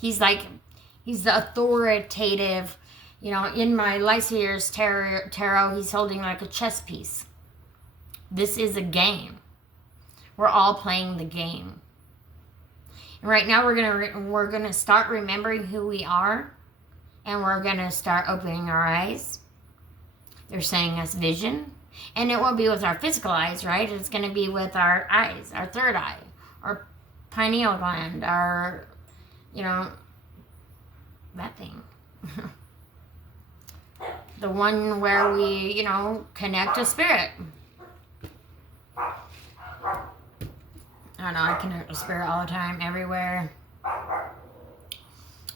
he's the authoritative, in my Lysaeus tarot, he's holding like a chess piece. This is a game. We're all playing the game. And right now we're gonna start remembering who we are, and we're gonna start opening our eyes. They're saying us vision. And it won't be with our physical eyes, right? It's going to be with our eyes, our third eye, our pineal gland, our, that thing. The one where we, connect to spirit. I don't know, I connect to spirit all the time, everywhere. All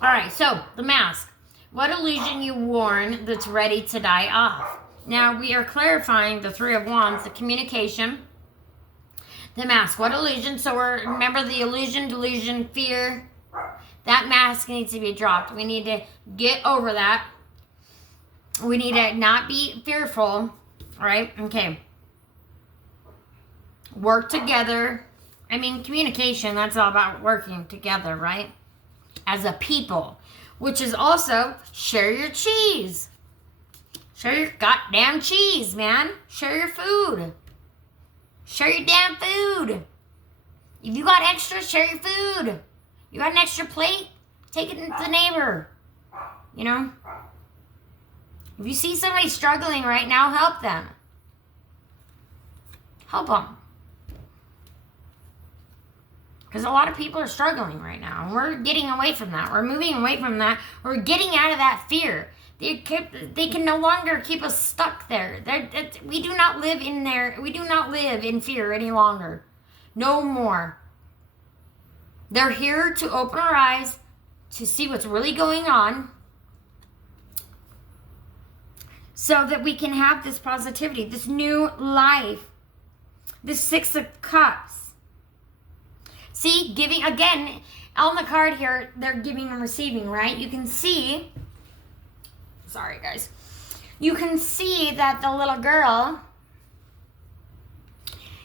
right, so the mask. What illusion you worn that's ready to die off? Now, we are clarifying the Three of Wands, the communication, the mask. What illusion? So remember the illusion, delusion, fear. That mask needs to be dropped. We need to get over that. We need to not be fearful, right? Okay. Work together. Communication, that's all about working together, right? As a people, which is also share your cheese. Share your goddamn cheese, man. Share your food. Share your damn food. If you got extra, share your food. You got an extra plate, take it to the neighbor. If you see somebody struggling right now, help them. Help them. Because a lot of people are struggling right now. And we're getting away from that. We're moving away from that. We're getting out of that fear. They can no longer keep us stuck there. We do not live in there. We do not live in fear any longer. No more. They're here to open our eyes, to see what's really going on, so that we can have this positivity, this new life, this Six of Cups. See, giving, again, on the card here, they're giving and receiving, right? You can see, sorry guys, you can see that the little girl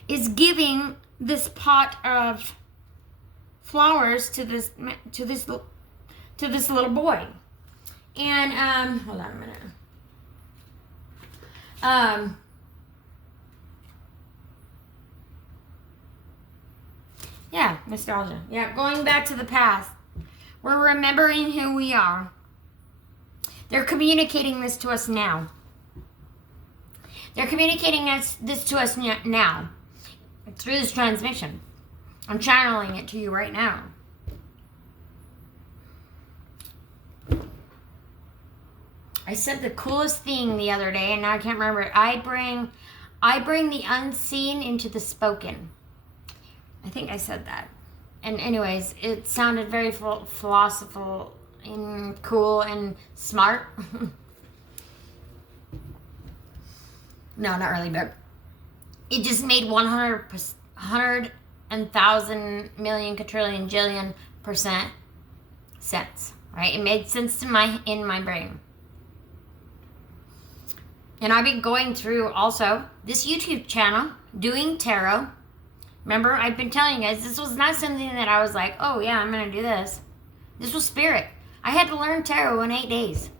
is giving this pot of flowers to this little boy. And hold on a minute. Yeah, nostalgia. Yeah, going back to the past. We're remembering who we are. They're communicating this to us now. They're communicating this to us now through this transmission. I'm channeling it to you right now. I said the coolest thing the other day, and now I can't remember it. I bring the unseen into the spoken. I think I said that. And anyways, it sounded very philosophical and cool and smart. No, not really, but it just made 100,000 million quadrillion jillion % sense, right? It made sense to in my brain. And I've been going through also this YouTube channel doing tarot. Remember, I've been telling you guys, this was not something that I was like, oh yeah, I'm going to do this. This was spirit. I had to learn tarot in 8 days.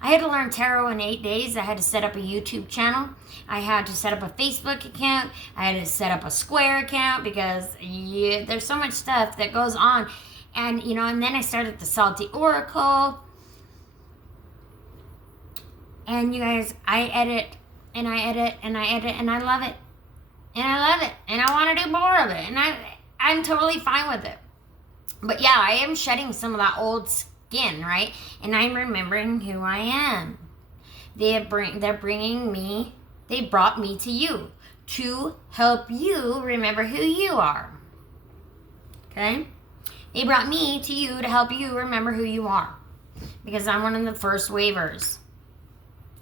I had to learn tarot in 8 days. I had to set up a YouTube channel. I had to set up a Facebook account. I had to set up a Square account because there's so much stuff that goes on. And, and then I started the Salty Oracle. And you guys, I edit and I edit and I edit and I love it. And I love it. And I want to do more of it. And I'm totally fine with it. But yeah, I am shedding some of that old skin, right? And I'm remembering who I am. They brought me to you to help you remember who you are. Okay? They brought me to you to help you remember who you are. Because I'm one of the first wavers.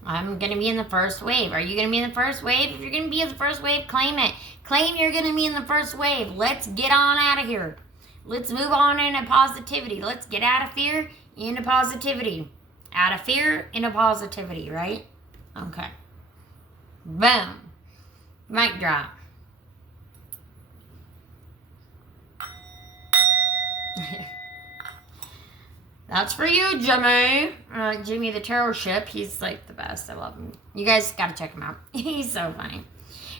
I'm going to be in the first wave. Are you going to be in the first wave? If you're going to be in the first wave, claim it. Claim you're going to be in the first wave. Let's get on out of here. Let's move on into positivity. Let's get out of fear into positivity. Out of fear into positivity, right? Okay. Boom. Mic drop. That's for you, Jimmy. Jimmy the Tarot Ship. He's like the best. I love him. You guys gotta check him out. He's so funny.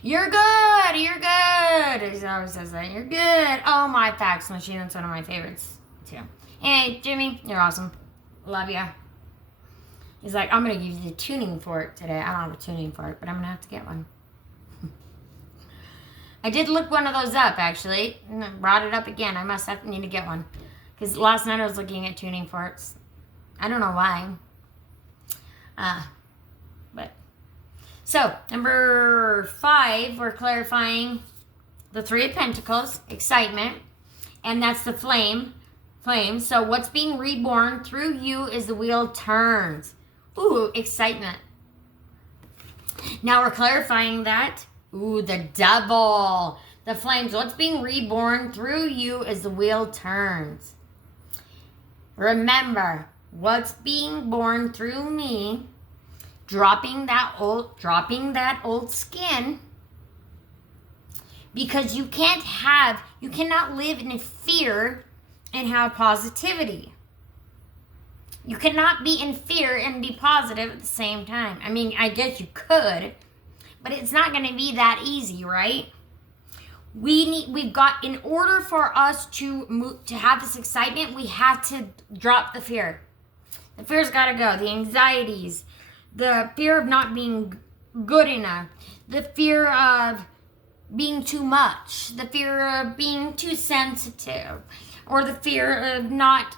You're good. You're good. He always says that. You're good. Oh, my fax machine. That's one of my favorites, too. Hey, Jimmy. You're awesome. Love ya. He's like, I'm going to give you the tuning fork today. I don't have a tuning fork, but I'm going to have to get one. I did look one of those up, actually. And I brought it up again. I must have need to get one. Because last night I was looking at tuning forks. I don't know why. But. So, number 5, we're clarifying the 3 of Pentacles, excitement. And that's the flame. So, what's being reborn through you is the wheel turns. Ooh, excitement. Now we're clarifying that. Ooh, the devil. The flames. What's being reborn through you is the wheel turns. Remember, what's being born through me, dropping that old skin, because you cannot live in fear and have positivity. You cannot be in fear and be positive at the same time. I mean, I guess you could, but it's not going to be that easy, right? In order for us to have this excitement, we have to drop the fear. The fear's got to go. The anxieties, the fear of not being good enough, the fear of being too much, the fear of being too sensitive, or the fear of not,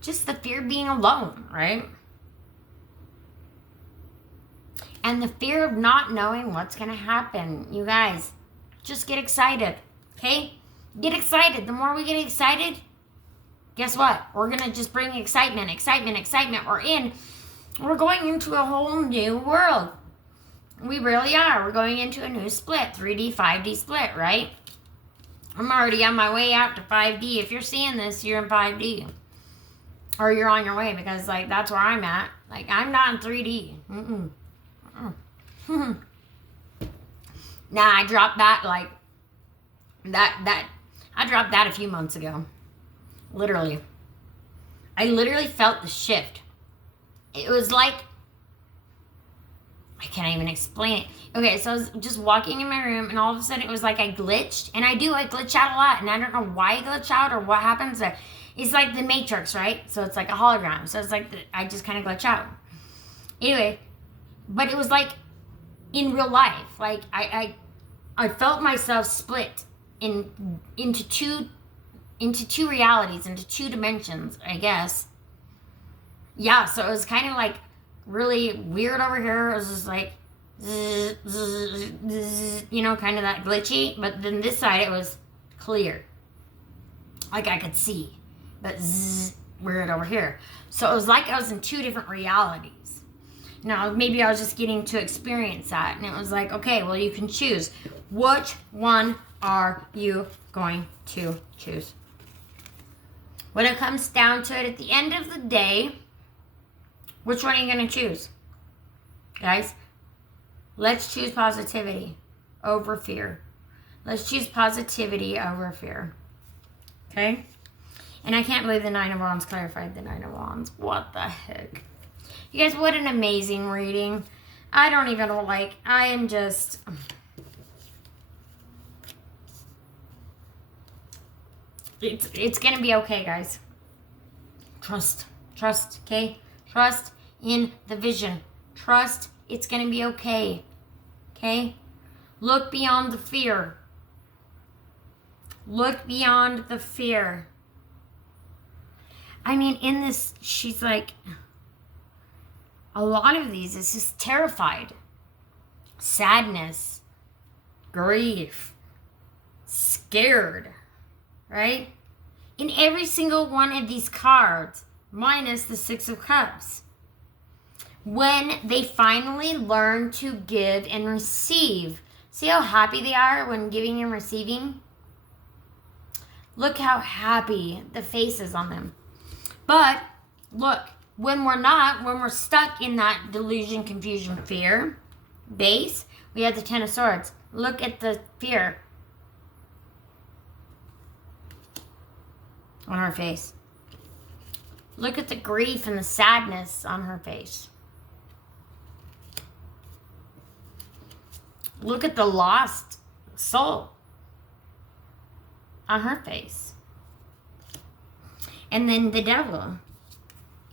just the fear of being alone, right? And the fear of not knowing what's going to happen. You guys, just get excited, okay? Get excited. The more we get excited, guess what? We're going to just bring excitement. We're going into a whole new world. We really are. We're going into a new split, 3D, 5D split, right? I'm already on my way out to 5D. If you're seeing this, you're in 5D. Or you're on your way, because, like, that's where I'm at. Like, I'm not in 3D. Nah, I dropped that, like, I dropped that a few months ago. Literally. I literally felt the shift. It was like, I can't even explain it. Okay, so I was just walking in my room, and all of a sudden it was like I glitched. And I glitch out a lot, and I don't know why I glitch out or what happens. It's like the Matrix, right? So it's like a hologram. So it's like I just kind of glitch out. Anyway, but it was like in real life. Like I felt myself split into two realities, into two dimensions, I guess. Yeah, so it was kind of like really weird over here. It was just like, kind of that glitchy. But then this side, it was clear. Like I could see. But weird over here. So it was like I was in two different realities. Now, maybe I was just getting to experience that. And it was like, okay, well, you can choose. Which one are you going to choose? When it comes down to it, at the end of the day, which one are you going to choose? Guys, let's choose positivity over fear. Let's choose positivity over fear. Okay? And I can't believe the Nine of Wands clarified the Nine of Wands. What the heck? You guys, what an amazing reading. I don't even like, I am just... It's going to be okay, guys. Trust, okay? Trust in the vision. Trust it's going to be okay. Okay? Look beyond the fear. Look beyond the fear. I mean, in this, she's like, a lot of these is just terrified. Sadness. Grief. Scared. Right? In every single one of these cards, minus the Six of Cups. When they finally learn to give and receive. See how happy they are when giving and receiving? Look how happy the face is on them. But, look, when we're stuck in that delusion, confusion, fear base, we have the Ten of Swords. Look at the fear on her face. Look at the grief and the sadness on her face. Look at the lost soul on her face. And then the devil.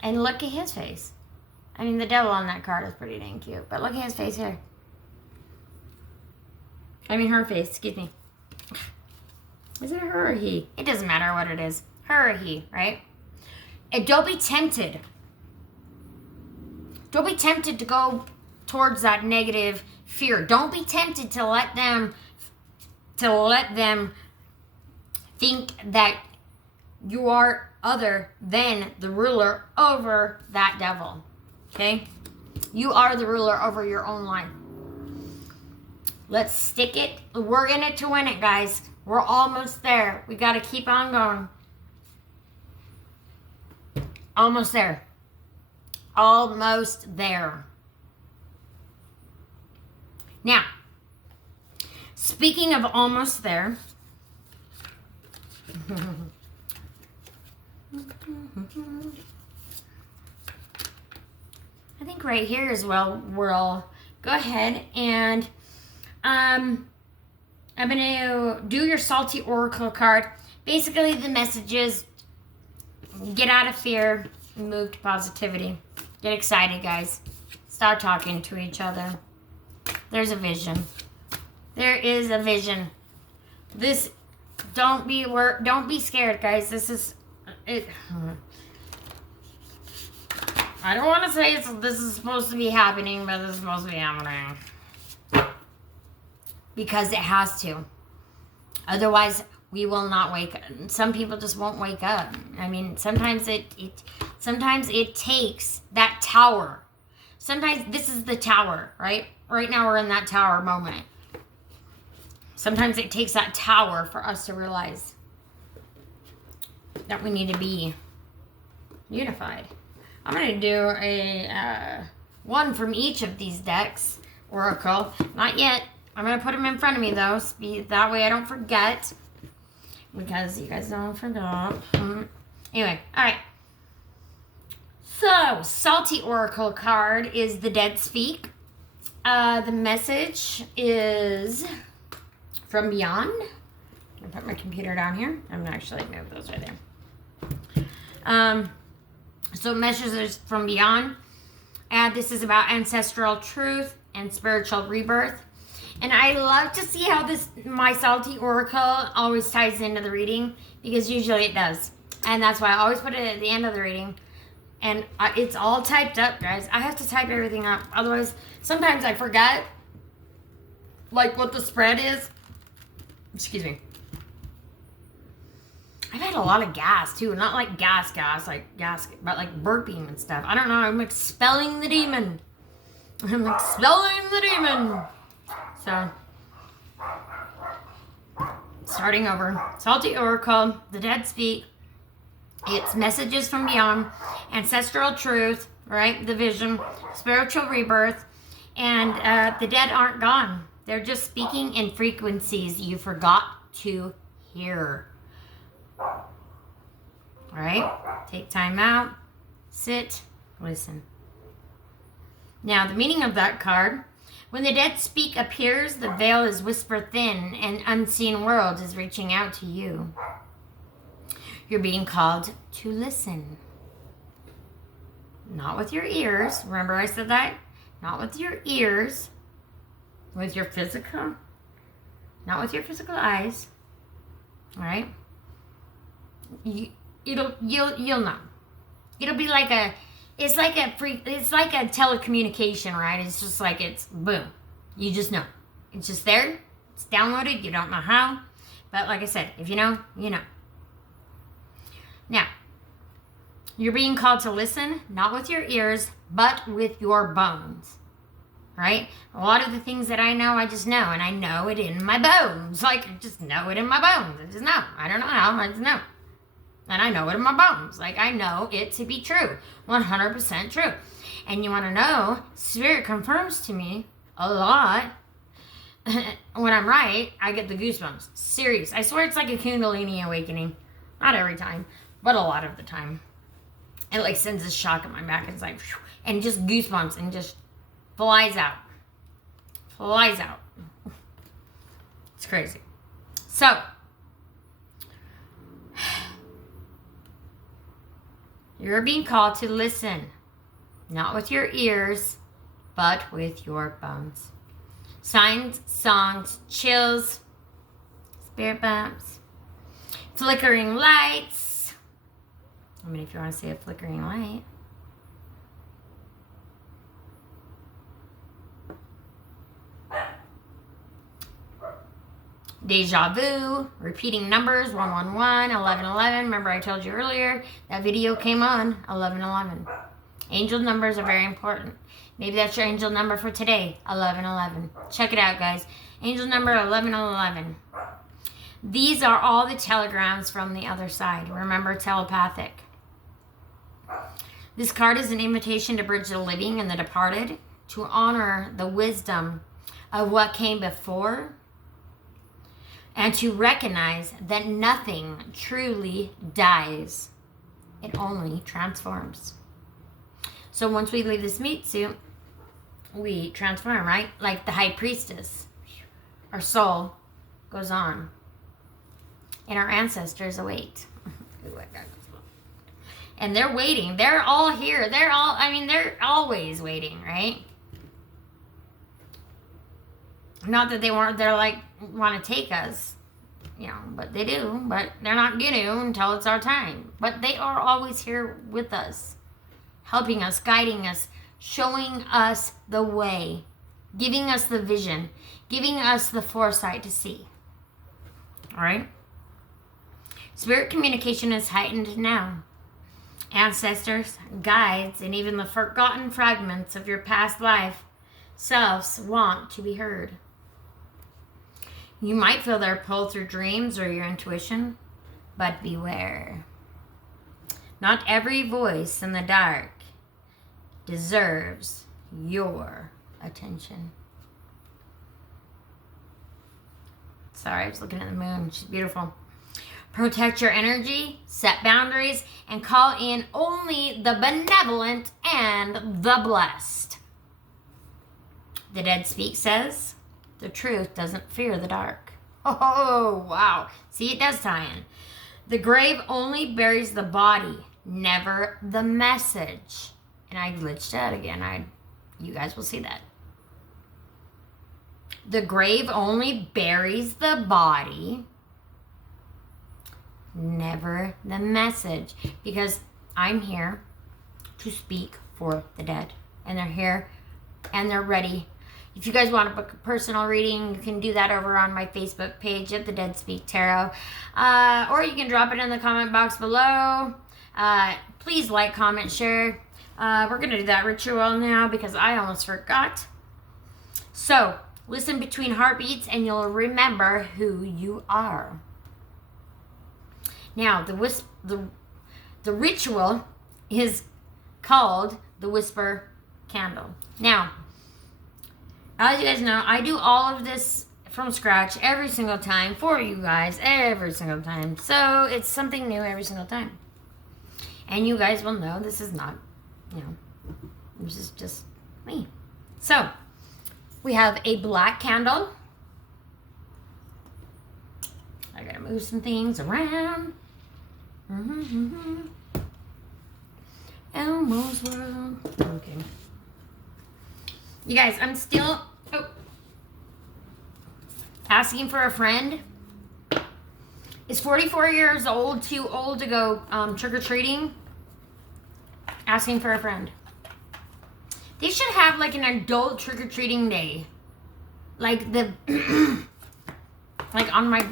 And look at his face. I mean, the devil on that card is pretty dang cute. But look at his face here. I mean, her face. Excuse me. Is it her or he? It doesn't matter what it is. Her or he, right? And don't be tempted. Don't be tempted to go towards that negative fear. Don't be tempted to let them think that you are other than the ruler over that devil. Okay? You are the ruler over your own life. Let's stick it. We're in it to win it, guys. We're almost there. We got to keep on going. Almost there. Almost there. Now, speaking of almost there, I think right here as well, we'll go ahead and I'm going to do your Salty Oracle card. Basically, the message is get out of fear and move to positivity. Get excited, guys. Start talking to each other. There's a vision. There is a vision. Don't be scared, guys. This is it. I don't want to say this is supposed to be happening, but this is supposed to be happening. Because it has to. Otherwise, we will not wake up. Some people just won't wake up. I mean, sometimes it takes that tower. Sometimes this is the tower, right? Right now we're in that tower moment. Sometimes it takes that tower for us to realize that we need to be unified. I'm going to do a one from each of these decks, Oracle. Not yet. I'm going to put them in front of me, though. That way I don't forget. Because you guys don't forget. Anyway, all right. So, Salty Oracle card is the Dead Speak. The message is from beyond. I'm going to put my computer down here. I'm going to actually move those right there. So messages from beyond. This is about ancestral truth and spiritual rebirth. And I love to see how my Salty Oracle always ties into the reading, because usually it does. And that's why I always put it at the end of the reading. And it's all typed up, guys. I have to type everything up. Otherwise, sometimes I forget, like, what the spread is. Excuse me. I've had a lot of gas, too. Not like gas, like gas, but like burping and stuff. I don't know. I'm expelling the demon. I'm expelling the demon. So, starting over. Salty Oracle, the Dead Speak. It's messages from beyond, ancestral truth, right? The vision, spiritual rebirth, and the dead aren't gone. They're just speaking in frequencies you forgot to hear. All right? Take time out, sit, listen. Now, the meaning of that card: when the Dead Speak appears, the veil is whisper thin, and unseen world is reaching out to you. You're being called to listen. Not with your ears. Remember I said that? Not with your ears. With your physical. Not with your physical eyes. All right? You'll know. It'll be like it's like a telecommunication, right? It's just like it's boom. You just know. It's just there. It's downloaded. You don't know how. But like I said, if you know, you know. Now, you're being called to listen, not with your ears, but with your bones, right? A lot of the things that I know, I just know, and I know it in my bones. Like, I just know it in my bones. I just know. I don't know how, I just know. And I know it in my bones. Like, I know it to be true. 100% true. And you want to know, Spirit confirms to me a lot. When I'm right, I get the goosebumps. Serious. I swear it's like a Kundalini awakening. Not every time, but a lot of the time. It like sends a shock in my back. It's like, whew, and just goosebumps and just flies out. Flies out. It's crazy. So, you're being called to listen. Not with your ears, but with your bones. Signs, songs, chills, spirit bumps, flickering lights. I mean, if you want to say a flickering light. Deja vu, repeating numbers, 111, 1111. Remember I told you earlier, that video came on, 1111. Angel numbers are very important. Maybe that's your angel number for today, 1111. Check it out, guys. Angel number 1111. These are all the telegrams from the other side. Remember, telepathic. This card is an invitation to bridge the living and the departed, to honor the wisdom of what came before, and to recognize that nothing truly dies. It only transforms. So once we leave this meat suit, we transform, right? Like the high priestess. Our soul goes on. And our ancestors await. And they're waiting. They're all here. They're always waiting, right? Not that they're like, want to take us, you know, but they do. But they're not going to until it's our time. But they are always here with us, helping us, guiding us, showing us the way, giving us the vision, giving us the foresight to see. All right? Spirit communication is heightened now. Ancestors, guides, and even the forgotten fragments of your past life selves want to be heard. You might feel their pull through dreams or your intuition, but beware. Not every voice in the dark deserves your attention. Sorry, I was looking at the moon. She's beautiful. Protect your energy, set boundaries, and call in only the benevolent and the blessed. The Dead Speak says, the truth doesn't fear the dark. Oh, wow. See, it does tie in. The grave only buries the body, never the message. And I glitched out again. You guys will see that. The grave only buries the body, never the message. Because I'm here to speak for the dead. And they're here and they're ready. If you guys want to book a personal reading, you can do that over on my Facebook page at The Dead Speak Tarot. Or you can drop it in the comment box below. Please like, comment, share. We're going to do that ritual now because I almost forgot. So, listen between heartbeats and you'll remember who you are. Now, the ritual is called the Whisper Candle. Now, as you guys know, I do all of this from scratch every single time for you guys, every single time. So it's something new every single time. And you guys will know this is not, this is just me. So we have a black candle. I gotta move some things around. Elmo's World. Okay. You guys, I'm still asking for a friend. Is 44 years old too old to go trick-or-treating? Asking for a friend. They should have like an adult trick-or-treating day. Like like on my,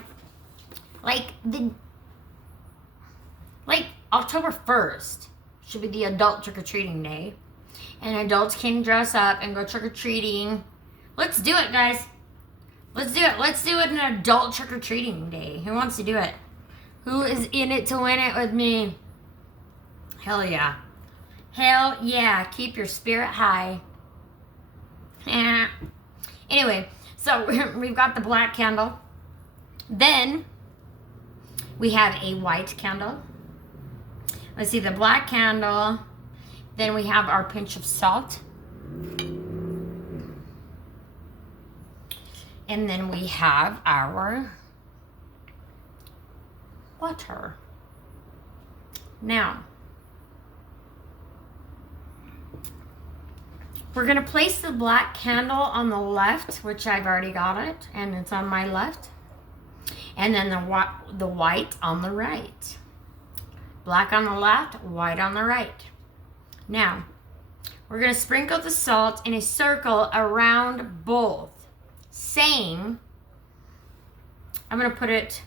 like October 1st should be the adult trick-or-treating day. And adults can dress up and go trick-or-treating. Let's do it, guys. Let's do it. Let's do it an adult trick-or-treating day. Who wants to do it? Who is in it to win it with me? Hell yeah. Hell yeah. Keep your spirit high. Anyway, so we've got the black candle. Then we have a white candle. Let's see, the black candle. Then we have our pinch of salt. And then we have our water. Now, we're going to place the black candle on the left, which I've already got it, and it's on my left. And then the white on the right. Black on the left, white on the right. Now, we're going to sprinkle the salt in a circle around both, saying, I'm going to put it,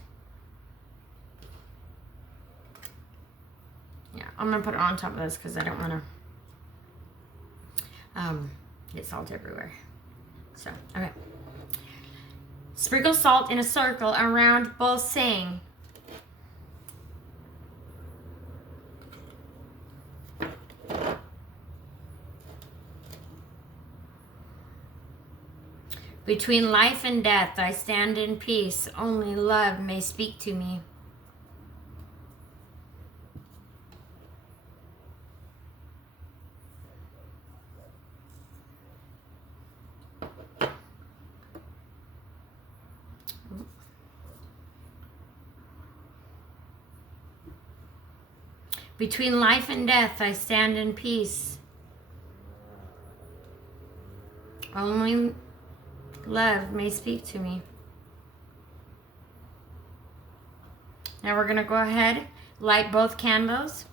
I'm going to put it on top of this because I don't want to get salt everywhere. So, okay. Sprinkle salt in a circle around both, saying, between life and death, I stand in peace. Only love may speak to me. Between life and death, I stand in peace. Only love may speak to me. Now we're going to go ahead, light both candles.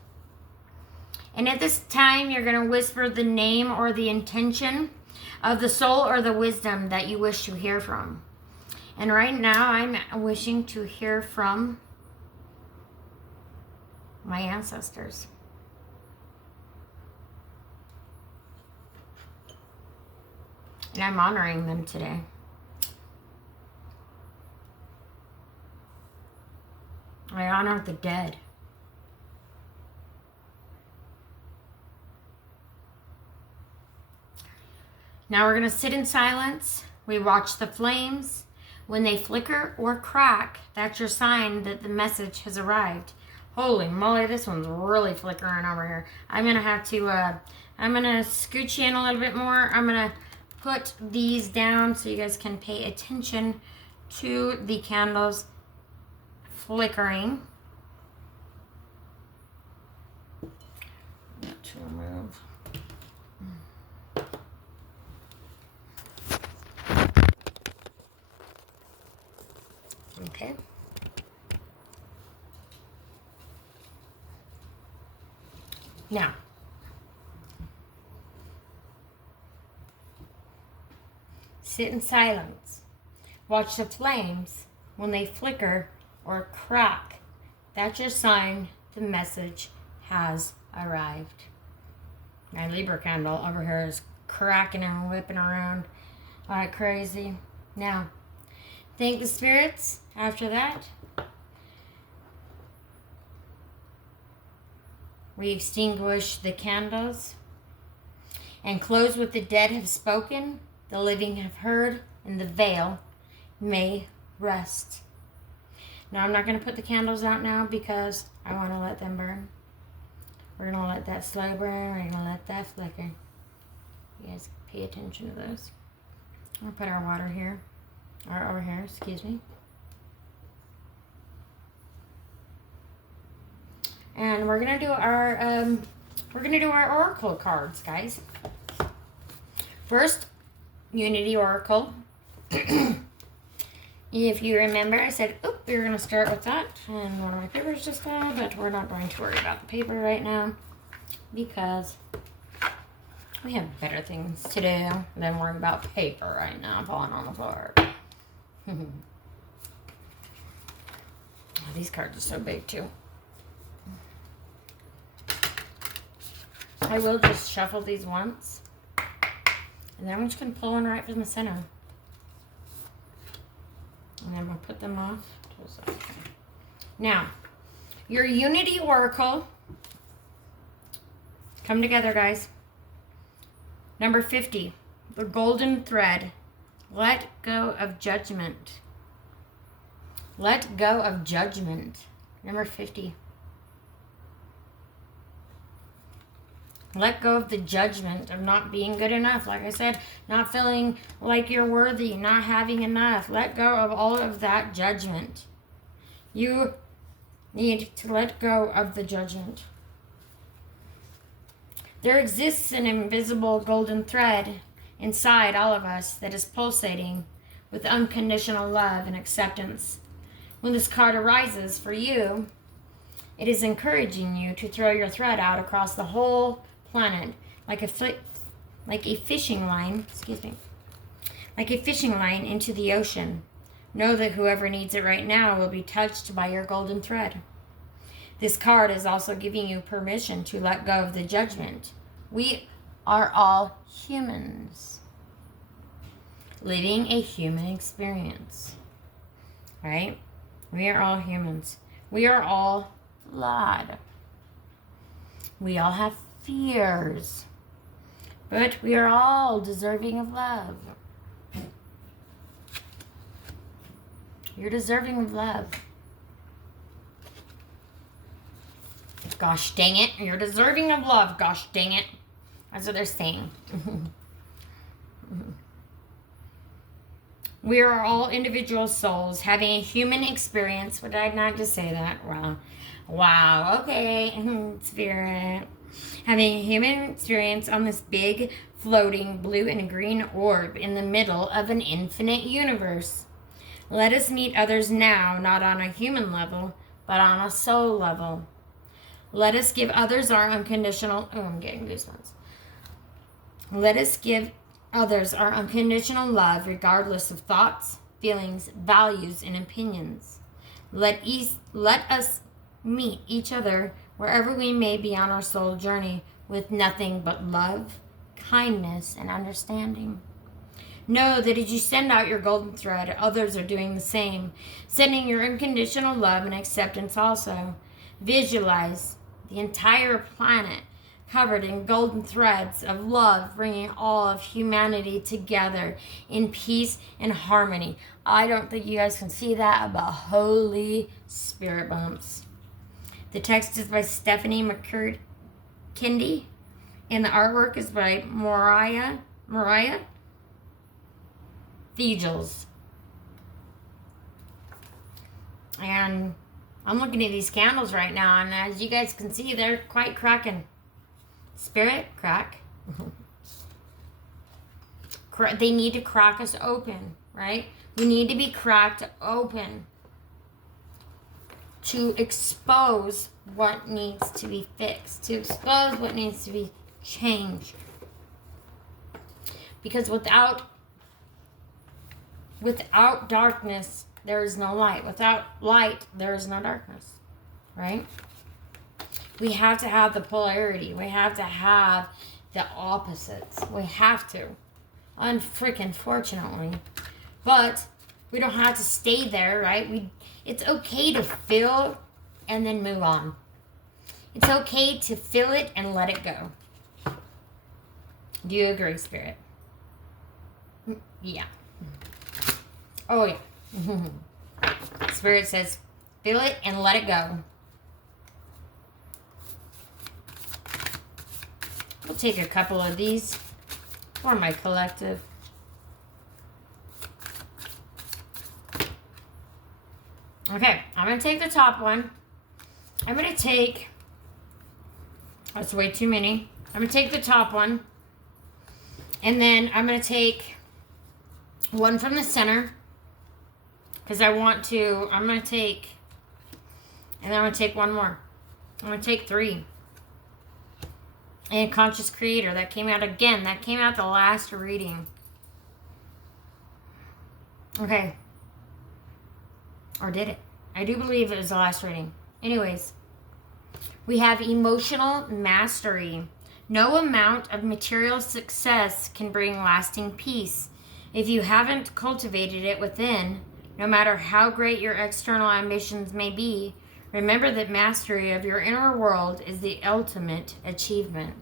And at this time, you're going to whisper the name or the intention of the soul or the wisdom that you wish to hear from. And right now, I'm wishing to hear from my ancestors. And I'm honoring them today. I honor the dead. Now we're going to sit in silence. We watch the flames. When they flicker or crack, that's your sign that the message has arrived. Holy moly, this one's really flickering over here. I'm going to have to, I'm going to scooch in a little bit more. I'm going to put these down so you guys can pay attention to the candles flickering. Not to remove. Okay. Now, sit in silence. Watch the flames. When they flicker or crack, that's your sign the message has arrived. My Libra candle over here is cracking and whipping around like crazy. Now, thank the spirits after that. We extinguish the candles and close what the dead have spoken, the living have heard, and the veil may rest. Now, I'm not going to put the candles out now because I want to let them burn. We're going to let that slow burn. We're going to let that flicker. You guys pay attention to those. I'll put our water here. Or over here, excuse me. And we're gonna do our oracle cards, guys. First, Unity Oracle. If you remember, I said, "Oop, we were gonna start with that," and one of my papers just fell. But we're not going to worry about the paper right now because we have better things to do than worry about paper right now falling on the floor. Oh, these cards are so big too. I will just shuffle these once, and then I'm just going to pull one right from the center. And I'm going to put them off. Now, your Unity Oracle. Come together, guys. Number 50, the golden thread. Let go of judgment. Let go of judgment. Number 50. Let go of the judgment of not being good enough. Like I said, not feeling like you're worthy, not having enough. Let go of all of that judgment. You need to let go of the judgment. There exists an invisible golden thread inside all of us that is pulsating with unconditional love and acceptance. When this card arises for you, it is encouraging you to throw your thread out across the whole planet like a fishing line, like a fishing line into the ocean. Know that whoever needs it right now will be touched by your golden thread. This card is also giving you permission to let go of the judgment. We are all humans living a human experience, right? We are all humans. We are all flawed. We all have fears, but we are all deserving of love. You're deserving of love. Gosh dang it. You're deserving of love. Gosh dang it. That's what they're saying. We are all individual souls having a human experience. Would I not just say that? Wow. Okay. Spirit. Having a human experience on this big, floating blue and green orb in the middle of an infinite universe. Let us meet others now, not on a human level, but on a soul level. Let us give others our unconditional... Oh, I'm getting goosebumps. Let us give others our unconditional love regardless of thoughts, feelings, values, and opinions. Let us meet each other wherever we may be on our soul journey with nothing but love, kindness, and understanding. Know that as you send out your golden thread, others are doing the same, sending your unconditional love and acceptance also. Visualize the entire planet covered in golden threads of love, bringing all of humanity together in peace and harmony. I don't think you guys can see that, but holy spirit bumps. The text is by Stephanie McKindy, and the artwork is by Mariah Thegels. And I'm looking at these candles right now, and as you guys can see, they're quite cracking. Spirit, crack. They need to crack us open, right? We need to be cracked open to expose what needs to be fixed, to expose what needs to be changed. Because without darkness, there is no light. Without light, there is no darkness, right? We have to have the polarity. We have to have the opposites. We have to. Unfreaking-fortunately. But we don't have to stay there, right? It's okay to feel and then move on. It's okay to feel it and let it go. Do you agree, Spirit? Yeah. Oh, yeah. Spirit says, feel it and let it go. We'll take a couple of these for my collective. Okay, I'm going to take the top one. I'm going to take... That's way too many. I'm going to take the top one. And then I'm going to take one from the center. Because I want to... I'm going to take... And then I'm going to take one more. I'm going to take 3. And Conscious Creator. That came out again. That came out the last reading. Okay. Or did it? I do believe it was the last reading. Anyways. We have emotional mastery. No amount of material success can bring lasting peace. If you haven't cultivated it within, no matter how great your external ambitions may be, remember that mastery of your inner world is the ultimate achievement.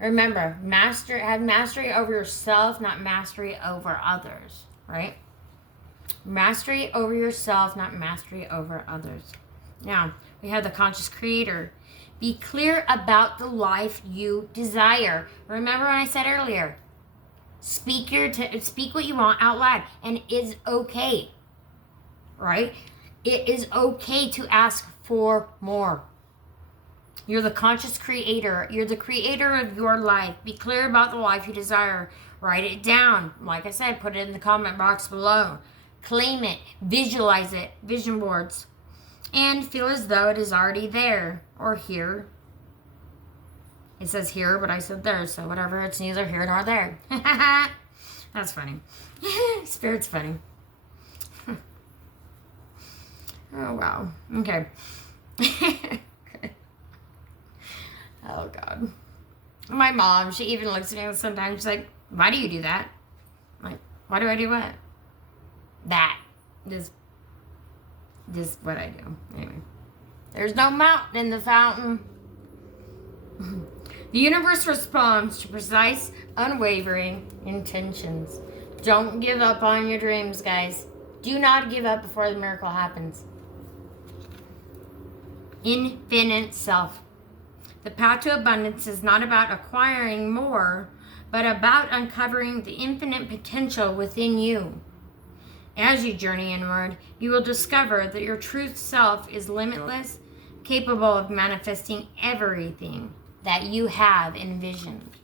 Remember, have mastery over yourself, not mastery over others, right? Mastery over yourself, not mastery over others. Now, we have the Conscious Creator. Be clear about the life you desire. Remember what I said earlier. Speak what you want out loud, and it's okay, right? It is okay to ask for more. You're the Conscious Creator. You're the creator of your life. Be clear about the life you desire. Write it down. Like I said, put it in the comment box below. Claim it. Visualize it. Vision boards. And feel as though it is already there or here. It says here, but I said there, so whatever. It's neither here nor there. That's funny. Spirit's funny. Oh, wow. Okay. Oh, God. My mom, she even looks at me sometimes. She's like, why do you do that? I'm like, why do I do what? That. Just what I do. Anyway. There's no mountain in the fountain. The universe responds to precise, unwavering intentions. Don't give up on your dreams, guys. Do not give up before the miracle happens. Infinite self. The path to abundance is not about acquiring more, but about uncovering the infinite potential within you. As you journey inward, you will discover that your true self is limitless, capable of manifesting everything that you have envisioned.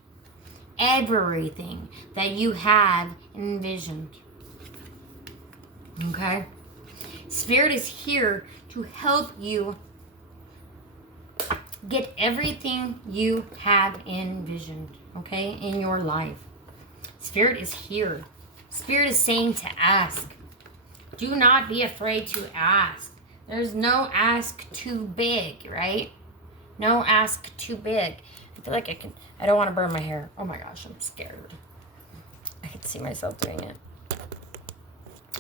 Everything that you have envisioned. Okay? Spirit is here to help you get everything you have envisioned, okay, in your life. Spirit is here. Spirit is saying to ask. Do not be afraid to ask. There's no ask too big, right? No ask too big. I feel like I don't want to burn my hair. Oh my gosh, I'm scared. I can see myself doing it.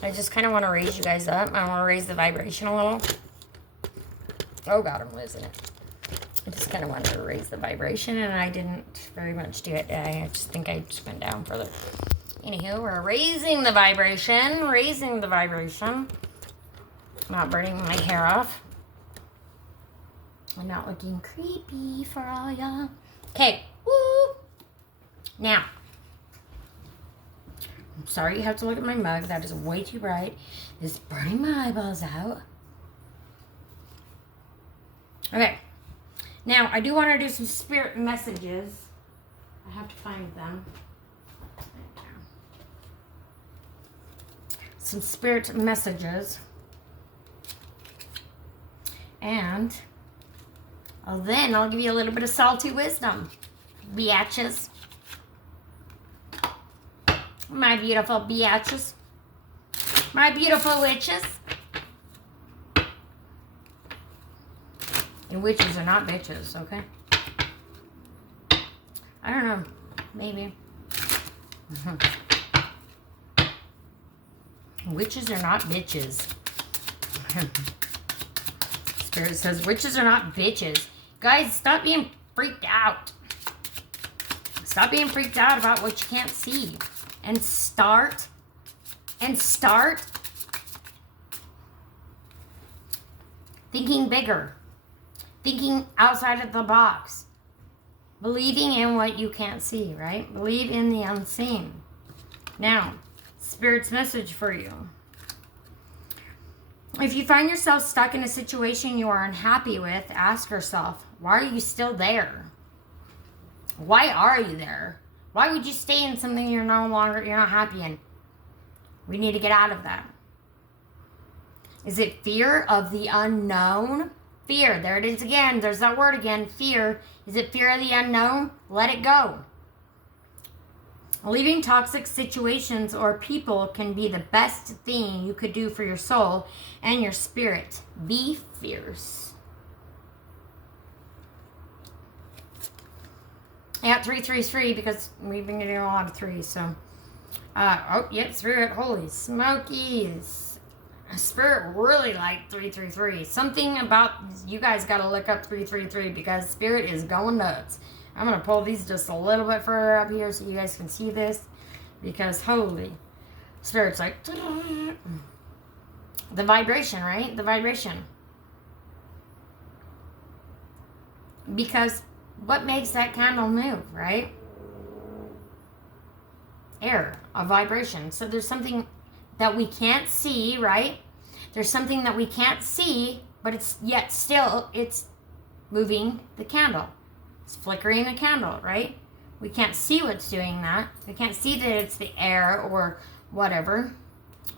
I just kind of want to raise you guys up. I want to raise the vibration a little. Oh God, I'm losing it. I just kind of wanted to raise the vibration, and I didn't very much do it. I just think I just went down further. Anywho, we're raising the vibration. Raising the vibration. Not burning my hair off. I'm not looking creepy for all y'all. Okay. Woo! Now. I'm sorry you have to look at my mug. That is way too bright. It's burning my eyeballs out. Okay. Now, I do want to do some spirit messages. I have to find them. Some spirit messages. And then I'll give you a little bit of salty wisdom. Biatches. My beautiful biatches. My beautiful witches. And witches are not bitches, okay? I don't know. Maybe. Witches are not bitches. Spirit says witches are not bitches. Guys, stop being freaked out. Stop being freaked out about what you can't see. And start thinking bigger. Thinking outside of the box. Believing in what you can't see, right? Believe in the unseen. Now, Spirit's message for you. If you find yourself stuck in a situation you are unhappy with, ask yourself, why are you still there? Why are you there? Why would you stay in something you're not happy in? We need to get out of that. Is it fear of the unknown? Fear. There it is again. There's that word again. Fear. Is it fear of the unknown? Let it go. Leaving toxic situations or people can be the best thing you could do for your soul and your spirit. Be fierce. Yeah, 333 because we've been getting a lot of threes. So, oh, yep, Spirit. Holy smokies. Spirit really liked 333. Something about you guys got to look up 333 because Spirit is going nuts. I'm going to pull these just a little bit further up here so you guys can see this. Because holy, Spirit's like, the vibration, right? The vibration. Because what makes that candle move, right? Air, a vibration. So there's something that we can't see, right? There's something that we can't see, but it's yet still, it's moving the candle. It's flickering the candle, right? We can't see what's doing that. We can't see that it's the air or whatever,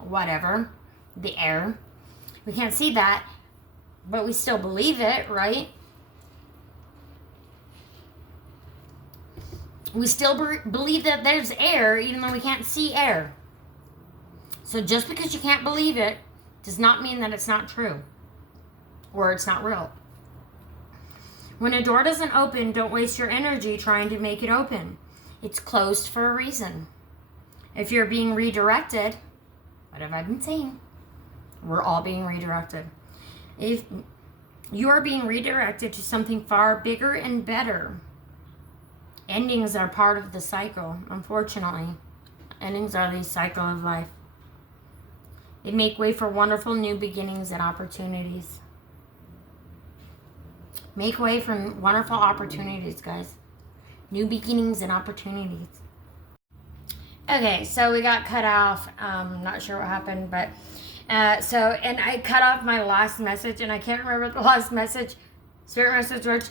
the air. We can't see that, but we still believe it, right? We still believe that there's air, even though we can't see air. So just because you can't believe it does not mean that it's not true or it's not real. When a door doesn't open, don't waste your energy trying to make it open. It's closed for a reason. If you're being redirected, what have I been saying? We're all being redirected. If you are being redirected to something far bigger and better, endings are part of the cycle, unfortunately. Endings are the cycle of life. They make way for wonderful new beginnings and opportunities. Make way for wonderful opportunities, guys. New beginnings and opportunities. Okay, so we got cut off. Not sure what happened, but and I cut off my last message, and I can't remember the last message. Spirit message which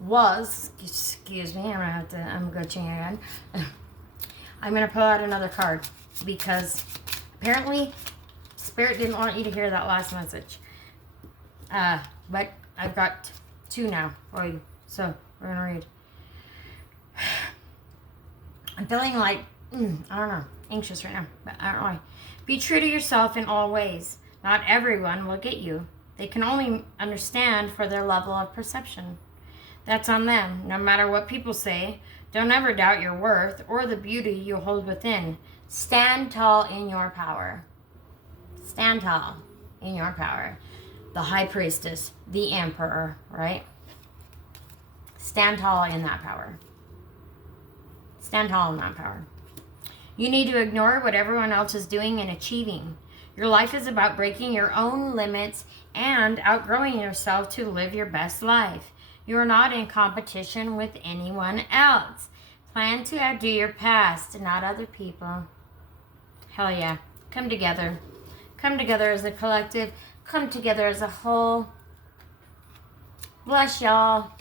was, excuse me, I'm glitching again. I'm gonna pull out another card because apparently Spirit didn't want you to hear that last message. But I've got two now. Or So, we're going to read. I'm feeling like, I don't know, anxious right now, but I don't know why. Be true to yourself in all ways. Not everyone will get you. They can only understand for their level of perception. That's on them. No matter what people say, don't ever doubt your worth or the beauty you hold within. Stand tall in your power. Stand tall in your power. The high priestess, the emperor, right? Stand tall in that power. Stand tall in that power. You need to ignore what everyone else is doing and achieving. Your life is about breaking your own limits and outgrowing yourself to live your best life. You are not in competition with anyone else. Plan to outdo your past, not other people. Hell yeah. Come together. Come together as a collective. Come together as a whole. Bless y'all.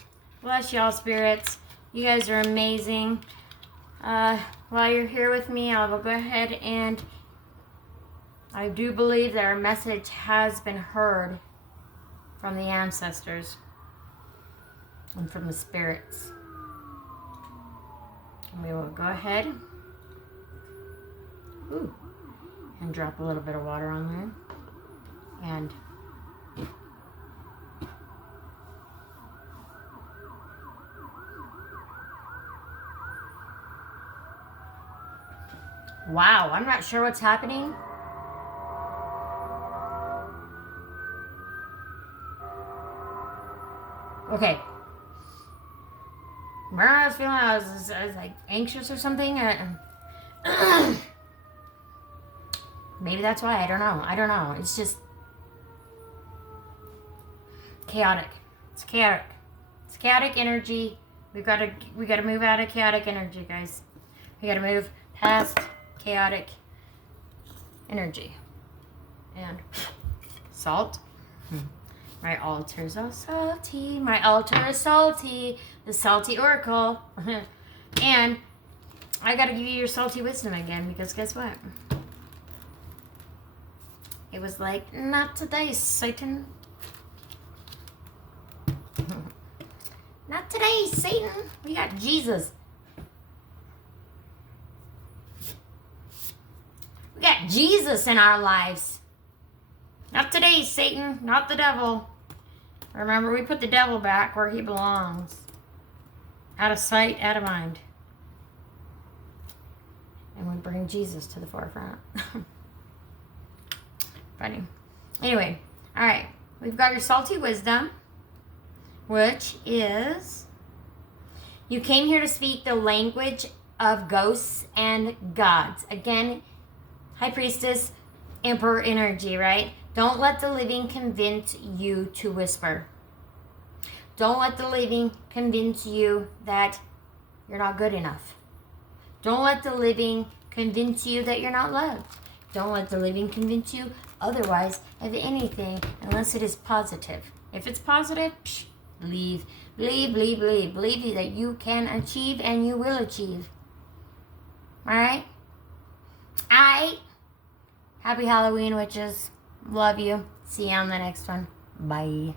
Bless y'all, spirits. You guys are amazing. While you're here with me, I will go ahead and I do believe that our message has been heard from the ancestors and from the spirits. And we will go ahead and drop a little bit of water on there. And wow, I'm not sure what's happening. Okay. Remember I was feeling I was like anxious or something? Maybe that's why. I don't know. It's just chaotic. It's chaotic. It's chaotic energy. We gotta move out of chaotic energy, guys. We gotta move past chaotic energy. And salt. My altars are salty. My altar is salty. The salty oracle. And I gotta give you your salty wisdom again, because guess what? It was like, not today, Satan. Not today, Satan. We got Jesus. We got Jesus in our lives. Not today, Satan. Not the devil. Remember, we put the devil back where he belongs. Out of sight, out of mind. And we bring Jesus to the forefront. Funny. Anyway, all right. We've got your salty wisdom, which is, you came here to speak the language of ghosts and gods. Again, High Priestess, Emperor energy, right? Don't let the living convince you to whisper. Don't let the living convince you that you're not good enough. Don't let the living convince you that you're not loved. Don't let the living convince you otherwise of anything unless it is positive. If it's positive, believe. Believe that you can achieve and you will achieve. Alright? Alright? Happy Halloween, witches. Love you. See you on the next one. Bye.